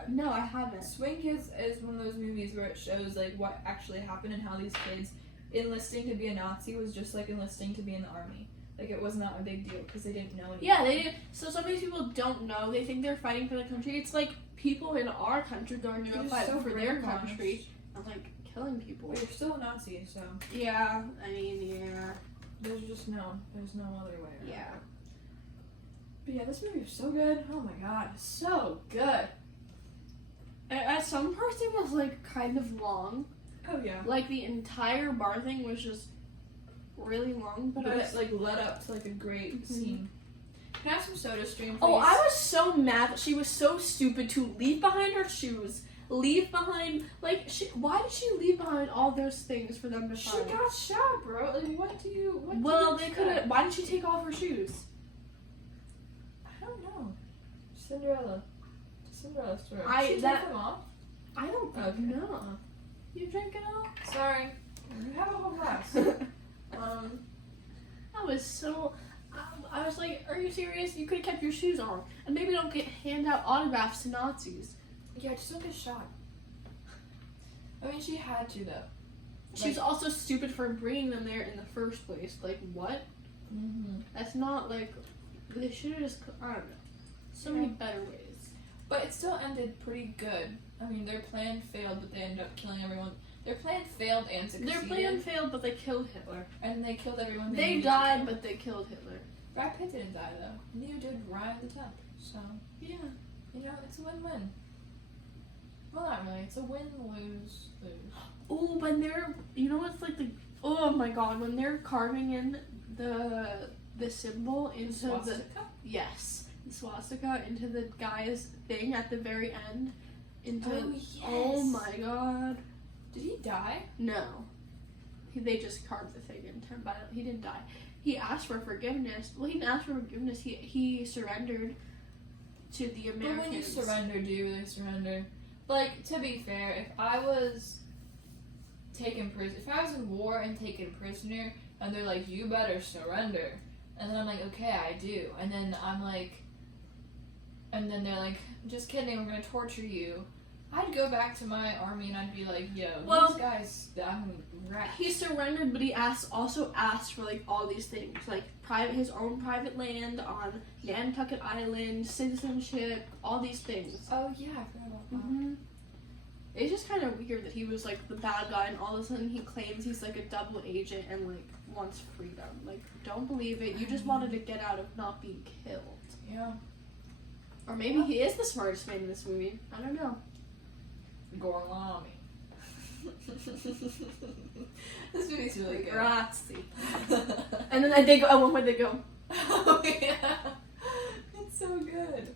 no, I haven't. Swing Kids is one of those movies where it shows like what actually happened and how these kids enlisting to be a Nazi was just like enlisting to be in the army. Like it was not a big deal because they didn't know anything. Yeah, they did. So some of these people don't know. They think they're fighting for the country. It's like people in our country going to They're go just fight so for their brainwashed. country and like killing people. But you're still a Nazi, so Yeah, I mean, yeah. there's no other way around. Yeah. But yeah, this movie is so good. Oh my god, it's so good. At some parts it was like kind of long. Oh yeah. Like the entire bar thing was just really long. But But I was, it like led up to like a great scene. Can I have some soda stream, please? oh, I was so mad that she was so stupid to leave behind her shoes. Leave behind, like, why did she leave behind all those things for them to She find? got shot, bro. Like, what do you Well, they expect? could have. Why did she take off her shoes? I don't know. Cinderella story. I- She that- took them off. I don't Okay. know. You drink it all? Sorry. You have a whole glass. I was so. I was like, are you serious? You could have kept your shoes on. And maybe don't hand out autographs to Nazis. Yeah, just don't get shot. I mean, she had to though. She's also stupid for bringing them there in the first place. Like, what? Mm-hmm. That's not like. They should have just. I don't know. So many better ways. But it still ended pretty good. I mean, their plan failed, but they ended up killing everyone. Their plan failed and succeeded. Their plan failed, but they killed Hitler. And they killed everyone. They died, but they killed Hitler. Brad Pitt didn't die though. Neither did Ryan the 10th. So Yeah. you know, it's a win-win. Well, not really. It's a win-lose-lose. Oh, when they're, you know what's like the, oh my god, when they're carving in the symbol into Swastika? yes, the swastika into the guy's thing at the very end. Into, Oh, yes. oh my god. Did he die? No. They just carved the thing into him, but he didn't die. He asked for forgiveness. Well, he didn't ask for forgiveness. He surrendered to the Americans. But when you surrender, do you really surrender? Like, to be fair, if I was taken prisoner, if I was in war and taken prisoner, and they're like, you better surrender, and then I'm like, okay, I do, and then I'm like, and then they're like, just kidding, we're gonna torture you, I'd go back to my army and I'd be like, yo, Well, these guys, I'm wrecked. he surrendered, but he also asked for like all these things, like his own private land on Nantucket Island, citizenship, all these things. Oh yeah, I forgot about that. Mm-hmm. It's just kind of weird that he was like the bad guy, and all of a sudden he claims he's like a double agent and like wants freedom. Like, don't believe it. You just wanted to get out of not being killed. Yeah. Or maybe he is the smartest man in this movie. I don't know. Gorlami. This movie's really good. Grazie. And then they go. At one point they go. Oh yeah, it's so good.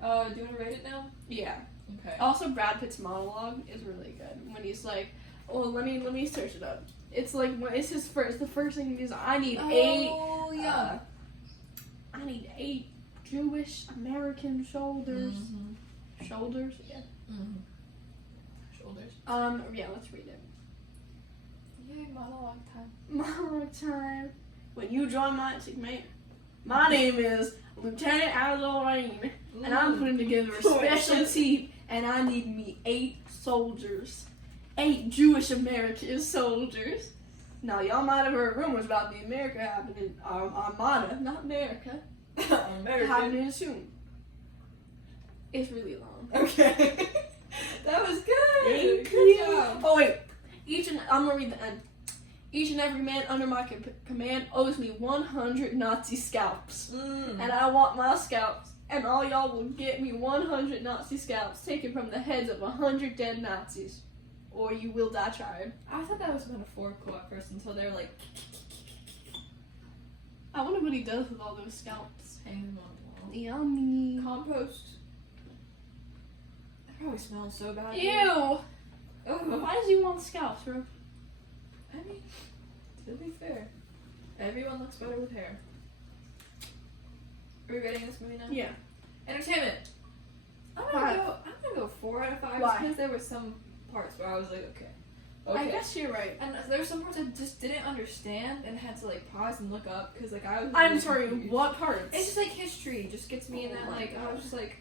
Do you want to rate it now? Yeah. Okay. Also, Brad Pitt's monologue is really good when he's like, "Oh, let me search it up." It's like when it's the first thing he's. I need eight. Oh yeah. I need 8 Jewish American shoulders. Mm-hmm. Shoulders. Yeah. Mm-hmm. Shoulders. Yeah. Let's read it. Yay, monologue time. Monologue time. When you join my team, mate. My name is Lieutenant Alorraine, and I'm putting together a special team, and I need me 8 soldiers. 8 Jewish American soldiers. Now, y'all might have heard rumors about the America happening, Armada, not America, happening soon. It's really long. Okay. That was good. Thank Good you. job. Oh, wait. I'm gonna read the end. Each and every man under my command owes me 100 Nazi scalps. And I want my scalps, and all y'all will get me 100 Nazi scalps taken from the heads of 100 dead Nazis. Or you will die trying. I thought that was metaphorical at first until they were like, I wonder what he does with all those scalps. hang them on the wall. Yummy. Compost. That probably smells so bad. Ew! Oh. Why does he want scalps, bro? I mean, to be fair, everyone looks better with hair. Are we rating this movie now? Yeah. Entertainment. I'm gonna go 4 out of 5 Why? because there were some parts where I was like, okay. I guess you're right. And there were some parts I just didn't understand and had to like pause and look up because like I was. I'm really sorry, confused. what parts? It's just like history just gets me in Oh that my like I God. was just like,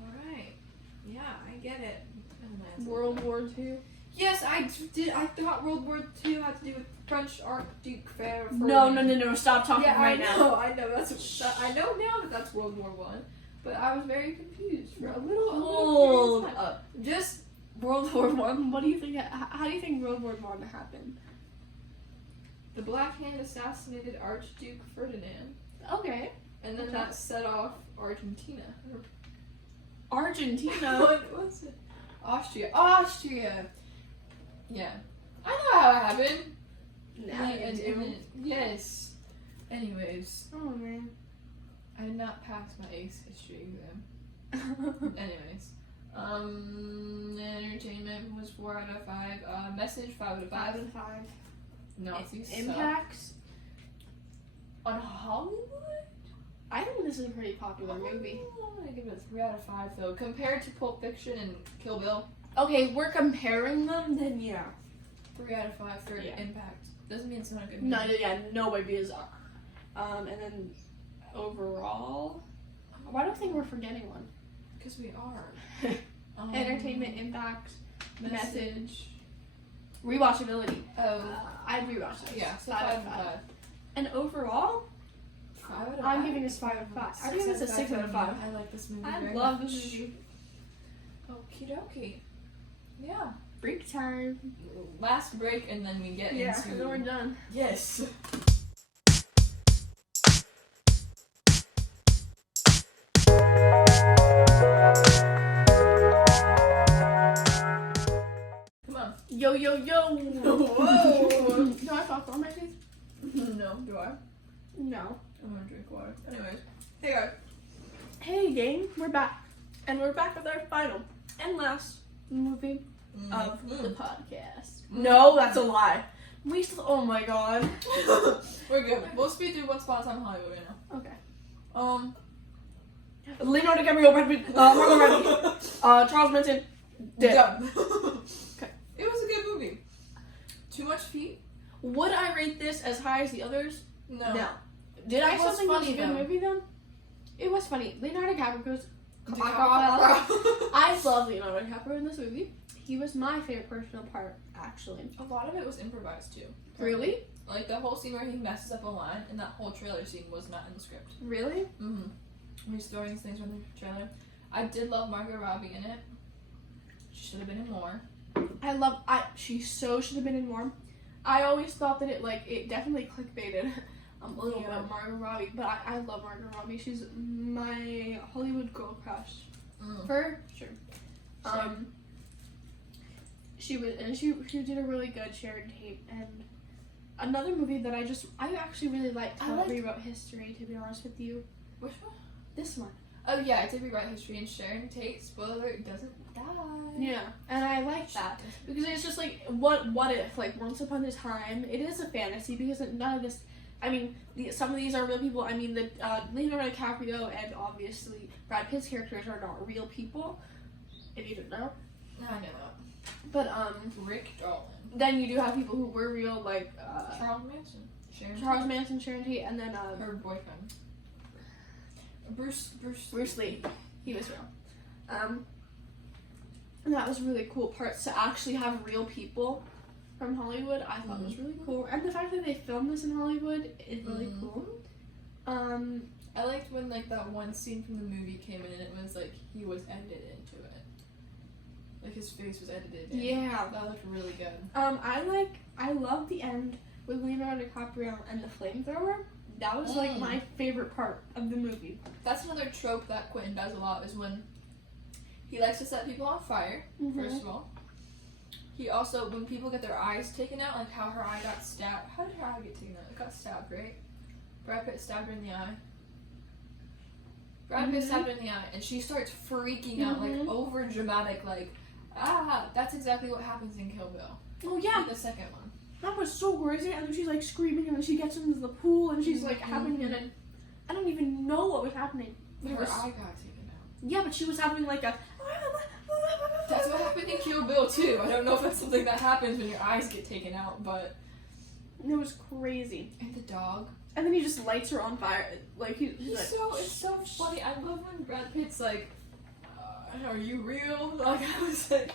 all right, yeah, I get it. And then I was World like, War II? Yes, I did. I thought World War II had to do with French Archduke Fair. No, stop talking Yeah, right now. I know. I know now that that's World War One, but I was very confused for a little Hold period of time. up. Just World War One. What do you think? How do you think World War One happened? The Black Hand assassinated Archduke Ferdinand, Okay. and then Okay. that set off Argentina. Argentina. What was it? Austria. Yeah, I know how it happened. Now you do. Yes. Anyways, Oh man. I did not pass my ACE history exam. Anyways, entertainment was 4 out of 5. Message 5 out of 5. 5 and 5. Nazis suck. Impacts. On Hollywood. I think this is a pretty popular movie. I'm gonna give it a 3 out of 5 though. Compared to Pulp Fiction and Kill Bill, Okay, we're comparing them. Then yeah. 3 out of 5 for Yeah. impact. Doesn't mean it's not a good No, movie. yeah, no way because. And then overall, why do I think we're forgetting one? Because we are. Entertainment, impact, message. rewatchability. Oh. I'd rewatch this. Yeah, so 5 5 out out of of 5. 5. And overall, 5 out of 5. I'm giving this 5 out of 5. I'm giving this a 6 out of 5. I like this movie I very love much. this movie. Okie dokie. Yeah. Break time. Last break, and then we get Yeah, into. and then we're done. Yes. Come on. Yo, yo, yo. Whoa. Do I talk on my teeth? No, do I? No. I'm gonna drink water. Anyways, hey guys. Hey, gang, we're back. And we're back with our final and last movie of the podcast. No, that's a lie. We still, oh my god. We're good. We'll speed through Once Upon a Time in Hollywood right now. Okay. Leonardo DiCaprio, Brad Pitt, Margot Robbie, Charles Manson, dead. Done. Okay. It was a good movie. Too much feet? Would I rate this as high as the others? No. Did I It still was think it was a funny, good though. movie though? It was funny. Leonardo DiCaprio's DiCaprio. I love Leonardo DiCaprio in this movie. He was my favorite personal part, actually. A lot of it was improvised too. Really? Like the whole scene where he messes up a line, and that whole trailer scene was not in the script. Really? Mm-hmm. He's throwing these things from the trailer. I did love Margot Robbie in it. She should have been in more. She so should have been in more. I always thought that it definitely clickbaited a little Yeah. bit Margot Robbie, but I love Margot Robbie. She's my Hollywood girl crush. For sure. Same. She did a really good Sharon Tate, and another movie that I actually really liked how it rewrote history, to be honest with you. Which one? This one. Oh yeah, I did rewrite history, and Sharon Tate, spoiler alert, doesn't die. Yeah, and I like that because it's just like what if, like, once upon a time, it is a fantasy because none of this. I mean, some of these are real people. I mean, the Leonardo DiCaprio and obviously Brad Pitt's characters are not real people. If you didn't know. I know that. But Rick Darling. then you do have people who were real, like Charles Manson. Charles Manson, Sharon Tate, and then her boyfriend. Bruce Lee. He was real. And that was really cool parts to actually have real people from Hollywood. I thought was really cool, and the fact that they filmed this in Hollywood is really cool. I liked when like that one scene from the movie came in and it was like he was edited into it. Like his face was edited in. Yeah. That looked really good. I love the end with Leonardo DiCaprio and the flamethrower. That was like my favorite part of the movie. That's another trope that Quentin does a lot is when he likes to set people on fire, first of all. He also, when people get their eyes taken out, like how her eye got stabbed. How did her eye get taken out? It got stabbed, right? Brad Pitt stabbed her in the eye. Brad Pitt stabbed her in the eye, and she starts freaking out, like over dramatic, like, that's exactly what happens in Kill Bill. Oh yeah, Like the second one. that was so crazy. And then she's like screaming, and then she gets into the pool, and she's like having it, and I don't even know what was happening. Her eye got taken out. Yeah, but she was having like a. That's what happened in Kill Bill too. I don't know if that's something that happens when your eyes get taken out, but It was crazy. and the dog. And then he just lights her on fire. Like he's like, It's so funny. I love when Brad Pitt's like, "Are you real?" Like I was like,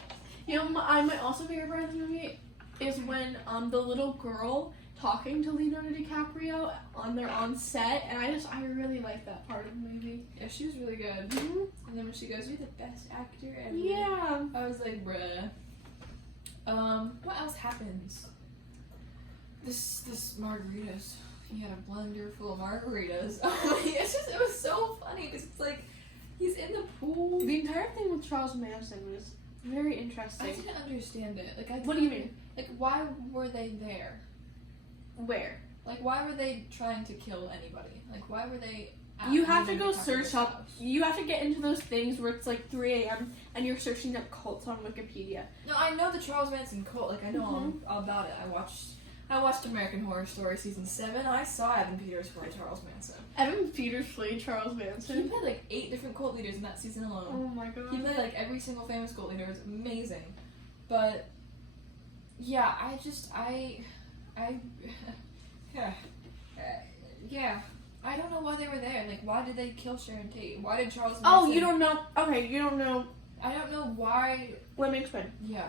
you know, my also favorite part of the movie is when the little girl talking to Leonardo DiCaprio on set, and I really like that part of the movie. yeah, she was really good. Mm-hmm. And then when she goes, "You're the best actor ever." Yeah. I was like, bruh. What else happens? This margaritas. He had a blender full of margaritas. It was so funny because it's like he's in the pool. The entire thing with Charles Manson was very I interesting. didn't understand it. Like, What do you mean? Like, why were they there? Where? Like, why were they trying to kill anybody? Like, why were they? At You have to go Leonardo search DiCaprio's up. house? You have to get into those things where it's like 3 a.m. and you're searching up cults on Wikipedia. No, I know the Charles Manson cult. Like, I know all about it. I watched American Horror Story season 7. I saw Evan Peters play Charles Manson. Evan Peters played Charles He Manson. played like 8 different cult leaders in that season alone. Oh my god. He played like every single famous cult leader. It was amazing. But yeah, yeah. I don't know why they were there. Like, why did they kill Sharon Tate? Why did Charles Manson? Oh, you don't know? Okay, you don't know. I don't know why. Let me explain. Yeah.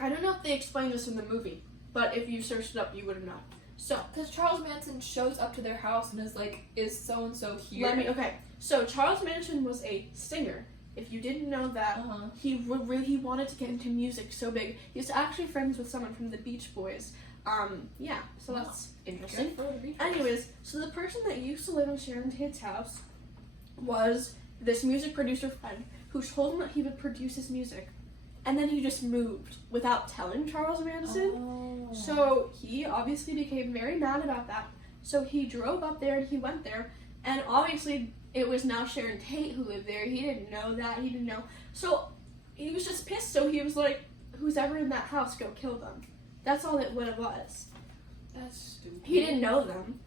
I don't know if they explained this in the movie, but if you searched it up, you would have known. So, Because Charles Manson shows up to their house and is like, is so and so here? okay. So, Charles Manson was a singer If you didn't know that, he wanted to get into music so big. He was actually friends with someone from the Beach Boys. Yeah, so that's interesting. Anyways, so the person that used to live in Sharon Tate's house was this music producer friend who told him that he would produce his music. And then he just moved without telling Charles Manson. Oh. So he obviously became very mad about that. So he drove up there and he went there. And obviously it was now Sharon Tate who lived there. He didn't know that. He didn't know. So he was just pissed. So he was like, who's ever in that house, go kill them. That's all what it was. That's stupid. He didn't know them.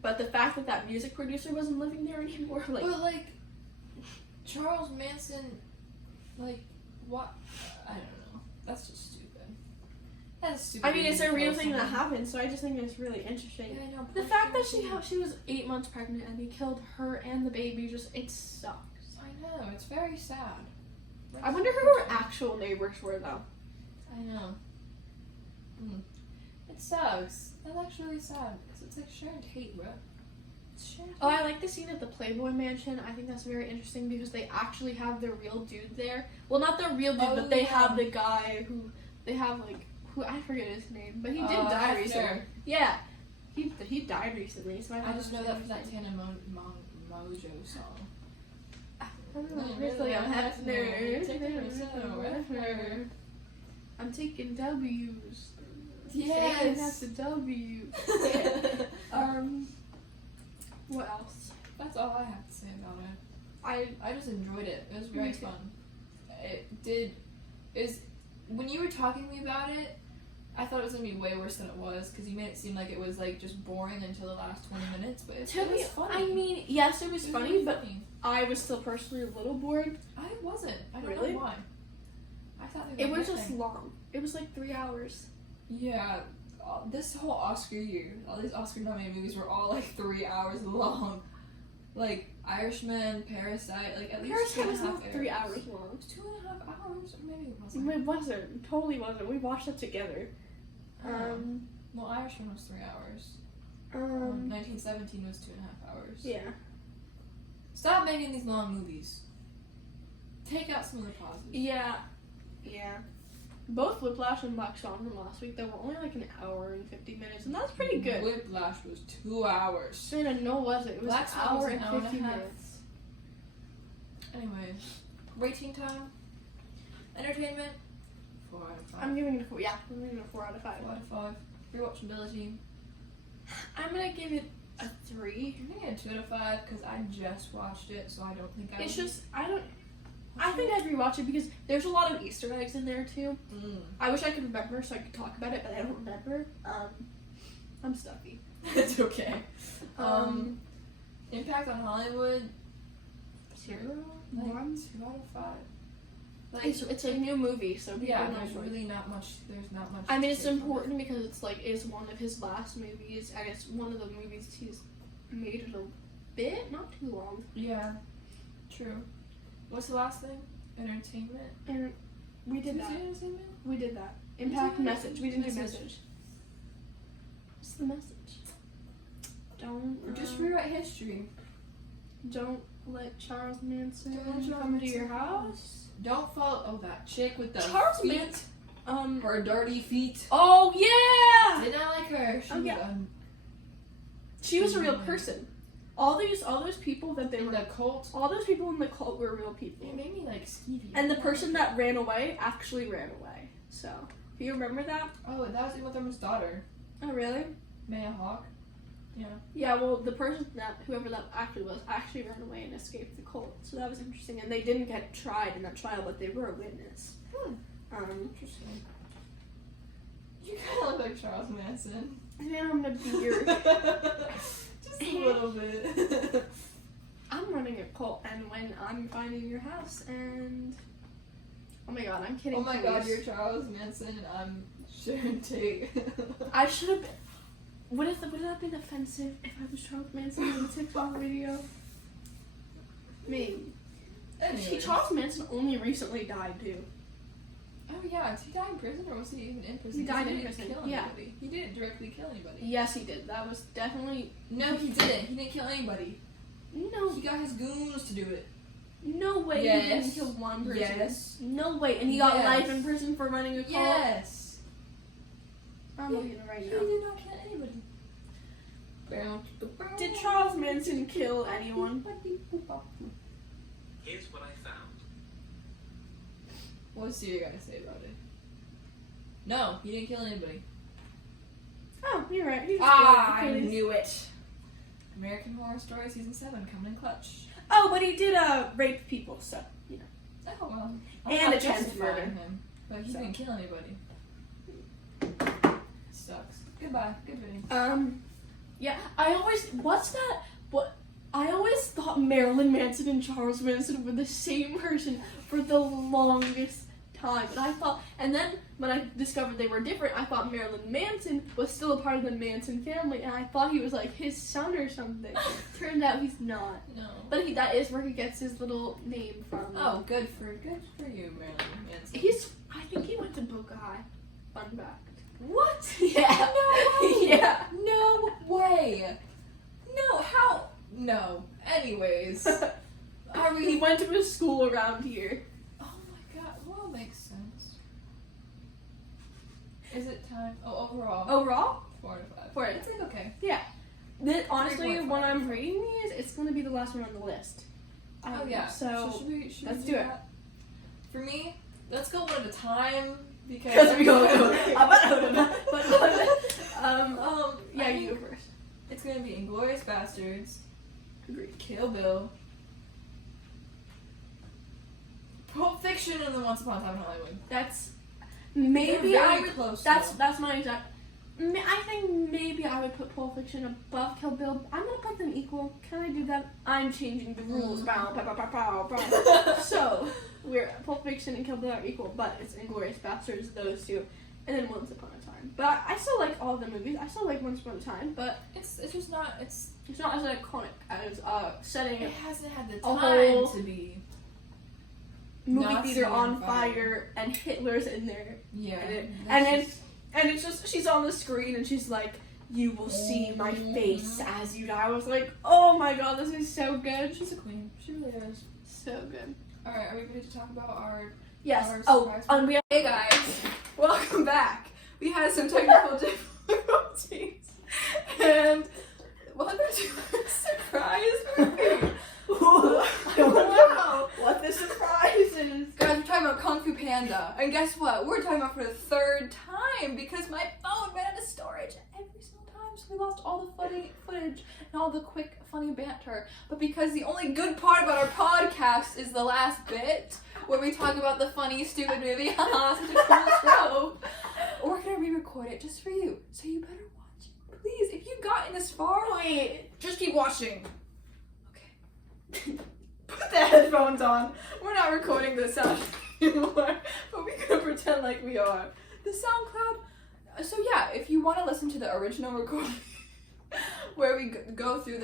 But the fact that that music producer wasn't living there anymore, like... But, like, Charles Manson, like, what? I don't know. That's just stupid. That's stupid. I mean, it's a real thing that happened, so I just think it's really interesting. Yeah, I know. The fact that she was 8 months pregnant and he killed her and the baby, just, it sucks. I know. It's very sad. I wonder who her actual neighbors were, though. I know. It sucks. That's actually really sad because it's like Sharon Tate, bro. It's Sharon Tate. Oh, I like the scene at the Playboy Mansion. I think that's very interesting because they actually have the real dude there. Well, not the real dude, but they have the guy who they have who I forget his name, but he did die recently. Yeah, he died recently. So I just know that from that Tana Mojo song. I'm taking W's. Yes. That's a W. What else? That's all I have to say about it. I just enjoyed it. It was very fun. When you were talking to me about it, I thought it was gonna be way worse than it was because you made it seem like it was like just boring until the last 20 minutes. But it was funny. I mean, yes, it was funny, really but funny. I was still personally a little bored. I wasn't. I don't Really? know why. I thought they It were was good just thing. long. It was like 3 hours. Yeah, this whole Oscar year, all these Oscar-nominated movies were all like 3 hours long. Like Irishman, Parasite, like at least Parasite 2.5 was not 3 hours. hours long. It was 2.5 hours, or maybe it wasn't. It wasn't. It totally wasn't. We watched it together. Well, Irishman was 3 hours. 1917 was 2.5 hours. Yeah. Stop making these long movies. Take out some of the pauses. Yeah. Both Whiplash and Black Swan from last week, they were only like an hour and 50 minutes, and that's pretty good. Whiplash was 2 hours. No, it wasn't. It was Black an Swan hour was an and hour and a 50 half. minutes. Anyway, rating time. Entertainment. 4 out of 5. I'm giving it a 4. Yeah, I'm giving it a 4 out of 5. 4 out of 5. Rewatchability. I'm gonna give it a 3. I'm gonna get a 2 out of 5 because I just watched it, so I don't think I. It's just I think I'd rewatch it because there's a lot of Easter eggs in there too. I wish I could remember so I could talk about it, but I don't remember. I'm stuffy. It's okay. Impact on Hollywood. 0. Like 1. 2 out of 5. Like It's a new movie, so people yeah, know there's what- really not much. There's not much. I mean, to it's take from it. important because it's one of his last movies, and it's one of the movies he's made in a bit, not too long. Yeah, true. What's the last thing? Entertainment. And we did Did that. we do entertainment? We did that. Impact did message. We didn't do message. message. What's the message? Just rewrite history. Don't let Charles Manson Don't let Charles come to Manson your come. house. Don't follow. Oh, that chick with the Charles feet. Manson. Her dirty feet. Oh yeah. Did I like her? She Oh, yeah. was She was a real person. All those people that they in were. the cult. All those people in the cult were real people. It made me like skeevy. And the person that ran away actually ran away. So, do you remember that? Oh, that was Uma Thurman's daughter, Oh, really? Maya Hawke. Yeah. Yeah, well, the person whoever that actually was, actually ran away and escaped the cult. So that was interesting. And they didn't get tried in that trial, but they were a witness. Interesting. You kind of look like Charles Manson. Yeah, I'm gonna be your... Just a little bit. I'm running a cult, and when I'm finding your house, and... Oh my god, I'm kidding. Oh my god, please. you're Charles Manson and I'm Sharon Tate. I should have been... Would it have been offensive if I was Charles Manson in the TikTok video? Maybe. Anyways. Charles Manson only recently died, too. Oh yeah, did he die in prison or was he even in prison? He died in didn't prison, Kill yeah. anybody. He didn't directly kill anybody. Yes, he did. That was definitely... No, he didn't. He didn't kill anybody. No. He got his goons to do it. No way he didn't kill one person. Yes. No way. And he got Yes. life in prison for running a cult. Yes. I'm looking at it right He now. did not kill anybody. Did Charles Manson kill anyone? Here's what I found. What's you gotta say about it? No, he didn't kill anybody. Oh, you're right. He just I killed the police. knew it. American Horror Story Season 7 coming in clutch. Oh, but he did rape people, so you know. Oh, well. And I'm not attempted justifying murder. him, but he So. didn't kill anybody. Sucks. Goodbye. Good video. Yeah, I always thought Marilyn Manson and Charles Manson were the same person for the longest time. And then when I discovered they were different, I thought Marilyn Manson was still a part of the Manson family, and I thought he was like his son or something. Turned out he's not. No. But that is where he gets his little name from. Oh, good for you, Marilyn Manson. I think he went to Boca High. Fun fact. What? Yeah. No way. Yeah. No way. No. How? No. Anyways, are He we? went to a school around here. Oh my God. Well, makes sense. Is it time? Oh, overall. Overall? 4 out of 5. 4 out of It's like okay. Honestly, 3.5. when I'm rating these, it's going to be the last one on the list. Oh yeah. So, should we let's do do it. that? For me, let's go one at a time because Because we go. Yeah, you go first. It's gonna be Inglourious Bastards, Agreed. Kill Bill, Pulp Fiction, and then Once Upon a Time in Hollywood. That's They're maybe very I would. close. That's though. that's my exact. I think maybe I would put Pulp Fiction above Kill Bill. I'm gonna put them equal. Can I do that? I'm changing the rules. Bow, bow, bow, bow, bow, bow. So we're Pulp Fiction and Kill Bill are equal, but it's Inglourious Bastards, those two, and then Once Upon a Time. But I still like all the movies. I still like Once Upon a Time, but It's just not. It's not as iconic as setting it hasn't had the A time whole to be. movie Nazi theater on on fire. fire. And Hitler's in there. Yeah. And it's just she's on the screen and she's like, "You will see my face as you die." I was like, "Oh my God, this is so good." She's a queen. She really is. So good. All right, are we ready to talk about our? Yes. Our Oh, surprise hey guys, welcome back. We had some technical difficulties, and welcome to our surprise movie. I don't know what the surprise is. Guys, we're talking about Kung Fu Panda, and guess what? We're talking about for the third time because my phone ran out of storage every single time, so we lost all the funny footage and all the quick, funny banter. But because the only good part about our podcast is the last bit where we talk about the funny, stupid movie, haha, such a cool show, we're gonna re-record it just for you. So you better watch it, please. If you've gotten this far, Wait, just keep watching. Put the headphones on. We're not recording this out anymore, but we're gonna pretend like we are. The SoundCloud. So yeah, if you want to listen to the original recording, where we go through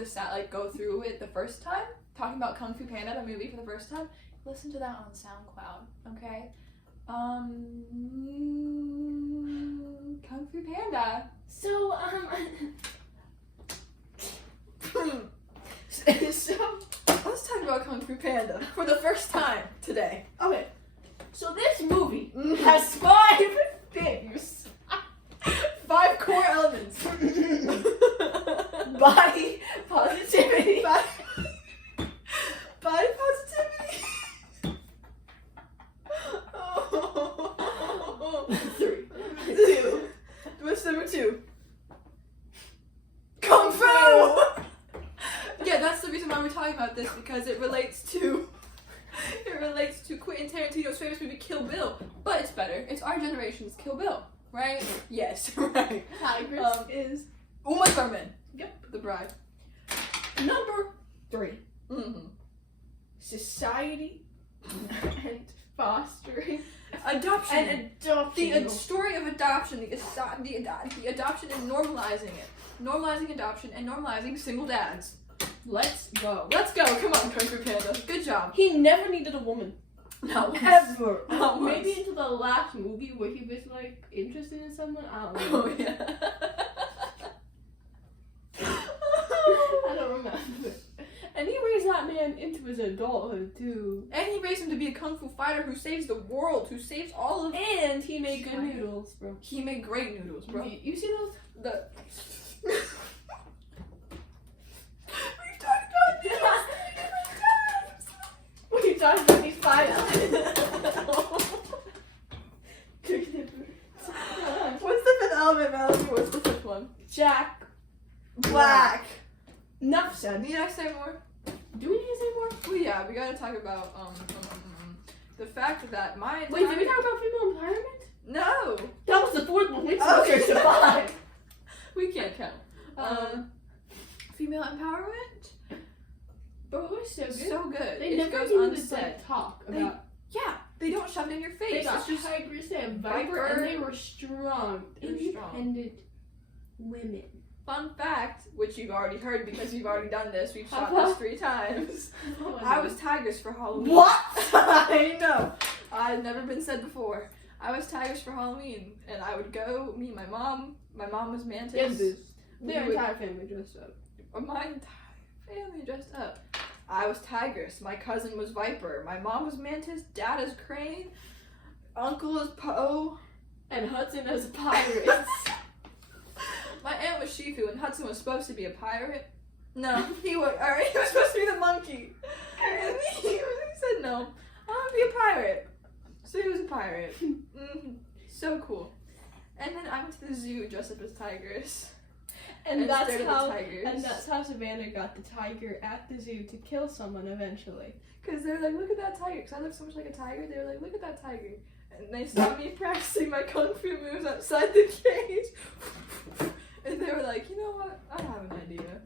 go through it the first time, talking about Kung Fu Panda, the movie for the first time, listen to that on SoundCloud. Okay. Kung Fu Panda. so So let's talk about Kung Fu Panda for the first time today. okay. So this movie has 5 things. 5 core elements. Body positivity. Body positivity. Oh. 3. 2. What's number 2? Kung Fu. Yeah, that's the reason why we're talking about this, because it relates to Quentin Tarantino's famous movie Kill Bill, but it's better. It's our generation's Kill Bill, right? Yes, right. Tigress is Uma Thurman. Yep. The bride. number 3. Mm-hmm. Society and fostering Adoption. and adoption. The story of adoption, the adoption and normalizing it. Normalizing adoption and normalizing single dads. Let's go. Let's go. Come on, Kung Fu Panda. Good job. He never needed a woman. Not once. Ever. Not once. Maybe until the last movie where he was like interested in someone. I don't know. Oh, yeah. I don't remember. And he raised that man man into his adulthood too. And he raised him to be a kung fu fighter who saves the world, who saves all of. And he made good China. noodles, bro. He made great noodles, bro. You see those? The. We've talked about this 3 different times. We talked about these 5 What's the 5th element, Melody? What's the 5th one? Jack Black. Enough said. Need I say more? Do we need to say more? Well, yeah, we gotta talk about the fact that my Wait, did we talk about female empowerment? No, That was the 4th one. We Oh. switched to 5. we can't count. Female empowerment, But it was so good. so good. They it never goes even unsaid. like, talk They- about. Yeah, they don't shove it in your face. They got It's just tigers, they have viper, Viper. and they were strong, They were strong. independent women. fun fact, which you've already heard because you've already done this. We've shot Uh-huh. this 3 times. I was tigers for Halloween. What? I know. I've never been said before. I was tigers for Halloween, and I would go. Me and my mom. My mom was mantis. Yes, We their would- entire family dressed up. My entire family dressed up. I was tigress. My cousin was viper. My mom was mantis. Dad is crane. Uncle is Poe. And Hudson as a pirate. My aunt was Shifu, and Hudson was supposed to be a pirate. No, he was. Alright, he was supposed to be the monkey. And he said no. I want to be a pirate. So he was a pirate. So cool. And then I went to the zoo dressed up as tigress. And that's stared at how the tigers. and that's how Savannah got the tiger at the zoo to kill someone eventually. Because they were like, look at that tiger. Because I look so much like a tiger. They were like, look at that tiger. And they saw me practicing my kung fu moves outside the cage. And they were like, you know what? I have an idea.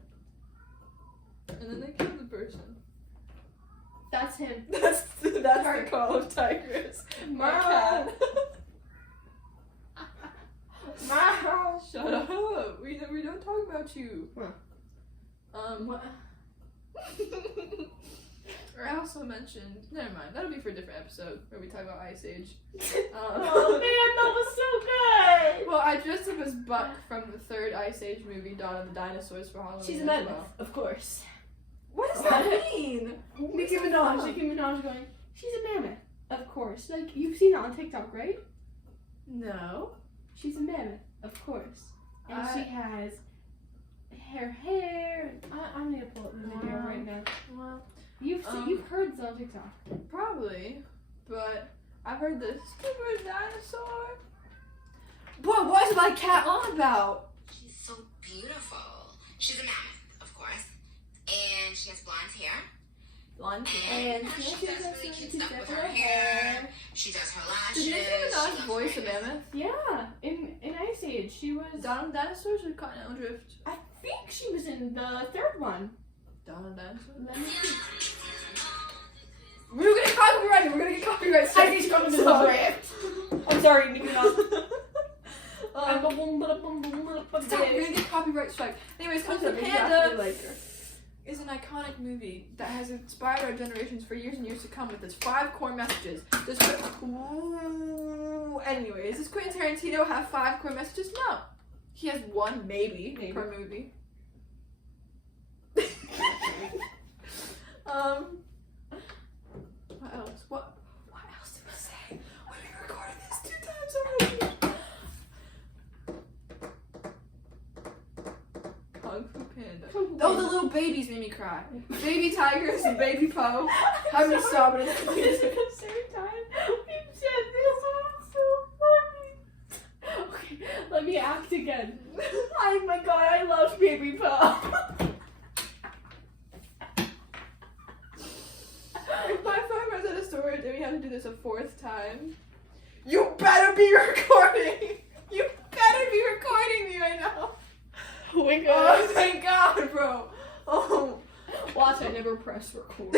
And then they killed the person. That's him. That's the call of tigress. My cat. My house. Shut up. We don't talk about you. What? What? Or I also mentioned, never mind, that'll be for a different episode where we talk about Ice Age. Oh man, that was so good. Well, I dressed up as Buck from the 3rd Ice Age movie, Dawn of the Dinosaurs, for Halloween. She's a as mammoth, well. of course. What does that mean? Nicki Minaj going, she's a mammoth, of course. Like, you've seen it on TikTok, right? No. She's a mammoth, of course. And she has her hair. I'm gonna pull up the video right now. Well, You've heard this on TikTok. probably, but I've heard the stupid dinosaur. What is my cat on about? She's so beautiful. She's a mammoth, of course. And she has blonde hair. Blonde And she does really cute stuff with her hair. She does her lashes. Did Nicki Minaj voice a mammoth? Yeah, in Ice Age, she was. Dawn of the Dinosaurs or Continental Drift? I think she was in the 3rd one. Dawn of the Dinosaurs? Let me see. We're gonna get copyrighted. We're gonna get copyright strike. Ice Age coming to the drift. I'm sorry, Nicki Minaj. Stop, we're gonna get copyright strike. Anyways, Kung Fu Panda is an iconic movie that has inspired our generations for years and years to come with its 5 core messages. Anyways, does Quentin Tarantino have 5 core messages? No. He has 1 maybe. Per movie. What else? What else did we say? We recorded this 2 times already. Kung Fu Panda. Oh, the little babies made me cry. Baby tigers and baby Poe. I'm gonna stop it. At the same time, we said this was so funny. Okay, let me act again. Oh my god, I love Baby Poe. If my phone runs out of storage and we have to do this a 4th time, you better be recording! You better be recording me right now! Oh my Oh, thank God, bro! Oh. Watch, I never press record.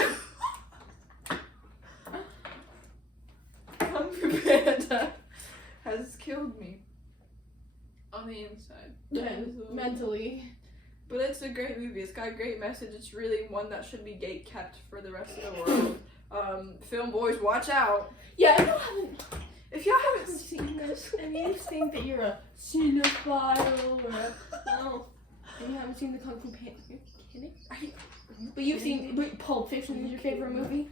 Kung Fu Panda has killed me. On the inside. Mentally. But it's a great movie. It's got a great message. It's really one that should be gate kept for the rest of the world. Film boys, watch out. Yeah, If y'all haven't seen this and you think that you're a cinephile or You haven't seen the Kung Fu Panda. Are you kidding? But you've seen Pulp Fiction is your favorite movie?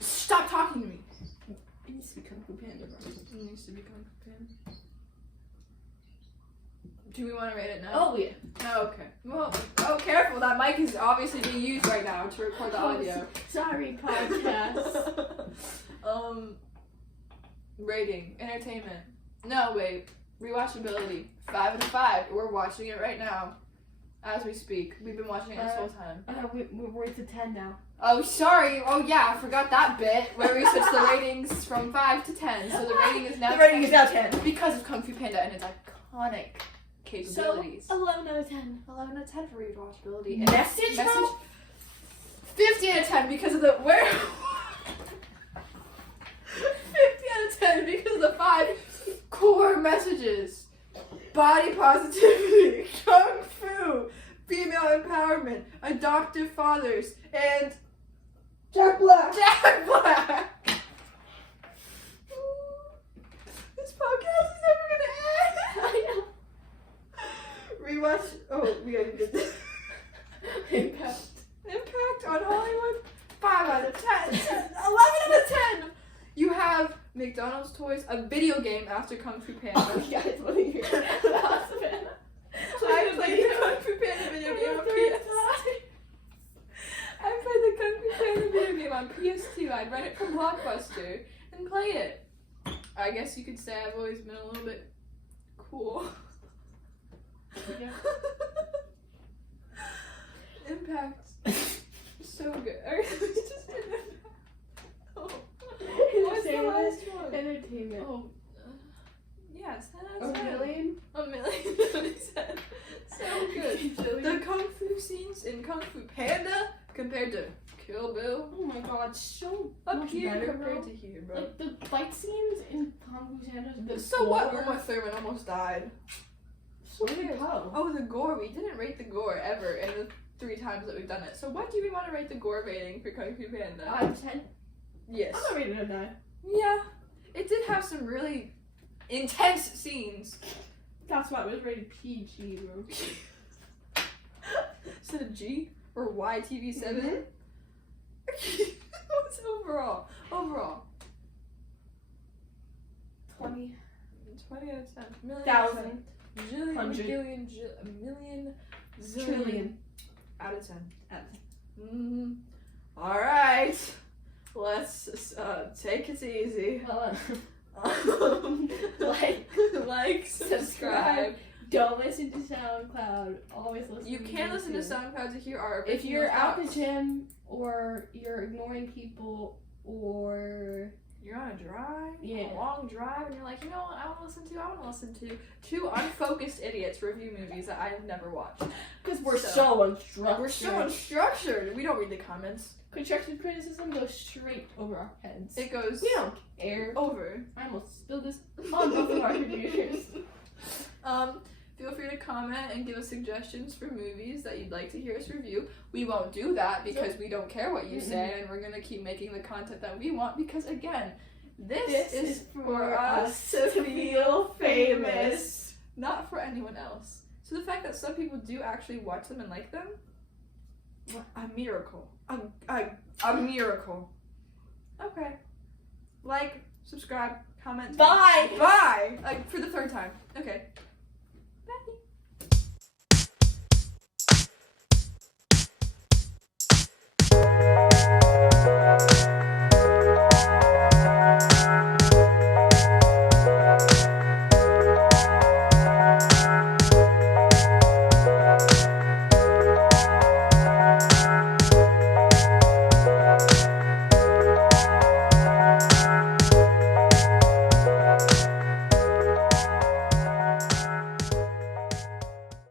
Stop talking to me. It needs to be Kung Fu Panda, bro. It needs to be Kung Fu Panda. Do we want to rate it now? Oh yeah. Oh, okay. Well, oh, careful. That mic is obviously being used right now to record the audio. Sorry, podcast. Rating. Entertainment. No, wait. Rewatchability. 5 out of 5. We're watching it right now. As we speak. We've been watching it this whole time. We're to 10 now. Oh, sorry. Oh, yeah. I forgot that bit where we switched the ratings from 5 to 10. So the rating is now The rating 10 is now 10. because of Kung Fu Panda and its iconic capabilities. So, 11 out of 10. 11 out of 10 for rewatchability. And Message, bro? 50 out of 10 because of the where 50 out of 10 because of the 5 core messages. Body positivity, kung fu, female empowerment, adoptive fathers, and Jack Black. Jack Black. This podcast is never gonna end. I know. Rewatch. Oh, we already did this. Impact. Impact on Hollywood. 5 out of 10. 11 out of 10. You have McDonald's toys, a video game after Kung Fu Panda. Oh, yeah, it's one of your I played the Kung Fu Panda video game on PS. I played the Kung Fu Panda video game on PS2. I'd rent it from Blockbuster and play it. I guess you could say I've always been a little bit cool. Yeah. Impact. So good. We just did Impact. Oh. What's the last one? Entertainment. Oh. Yes, 10 A out of 10. million? A million. He said. So good. The kung fu scenes in Kung Fu Panda compared to Kill Bill. Oh my god, so Up much here better, compared bro. to here, bro. Like the fight scenes in Kung Fu Panda. The So what? gore. Uma Thurman almost died. So did Poe. Oh, the gore. We didn't rate the gore ever in the 3 times that we've done it. So what do we want to rate the gore rating for Kung Fu Panda? 10. Yes. I'm not rating it a 9. Yeah. It did have some really intense scenes. That's why it was rated PG, bro. Instead of G or YTV7. Mhm. What's overall? Overall. 20. 20 out of 10. Million. Thousand. Jillion. Hundred. Billion. A million. Zillion. Trillion. Out of 10. Out Mm-hmm. Alright. Let's take it easy. Like, subscribe. Don't listen to SoundCloud. Always listen You to can listen to YouTube. SoundCloud to hear our If you're original at the thoughts. gym or you're ignoring people or You're on a drive, Yeah. a long drive, and you're like, you know what, I want to listen to 2 unfocused idiots review movies that I've never watched. because we're So, so unstructured. We're so unstructured. We don't read the comments. Constructive criticism goes straight over our heads. It goes We don't care. over. I almost spilled this on both of our computers. Feel free to comment and give us suggestions for movies that you'd like to hear us review. We won't do that because we don't care what you say, and we're gonna keep making the content that we want because again, this is for us to feel famous, not for anyone else. So the fact that some people do actually watch them and like them, a miracle. A miracle. Okay. Like, subscribe, comment. Bye! Bye! Like, for the 3rd time. Okay.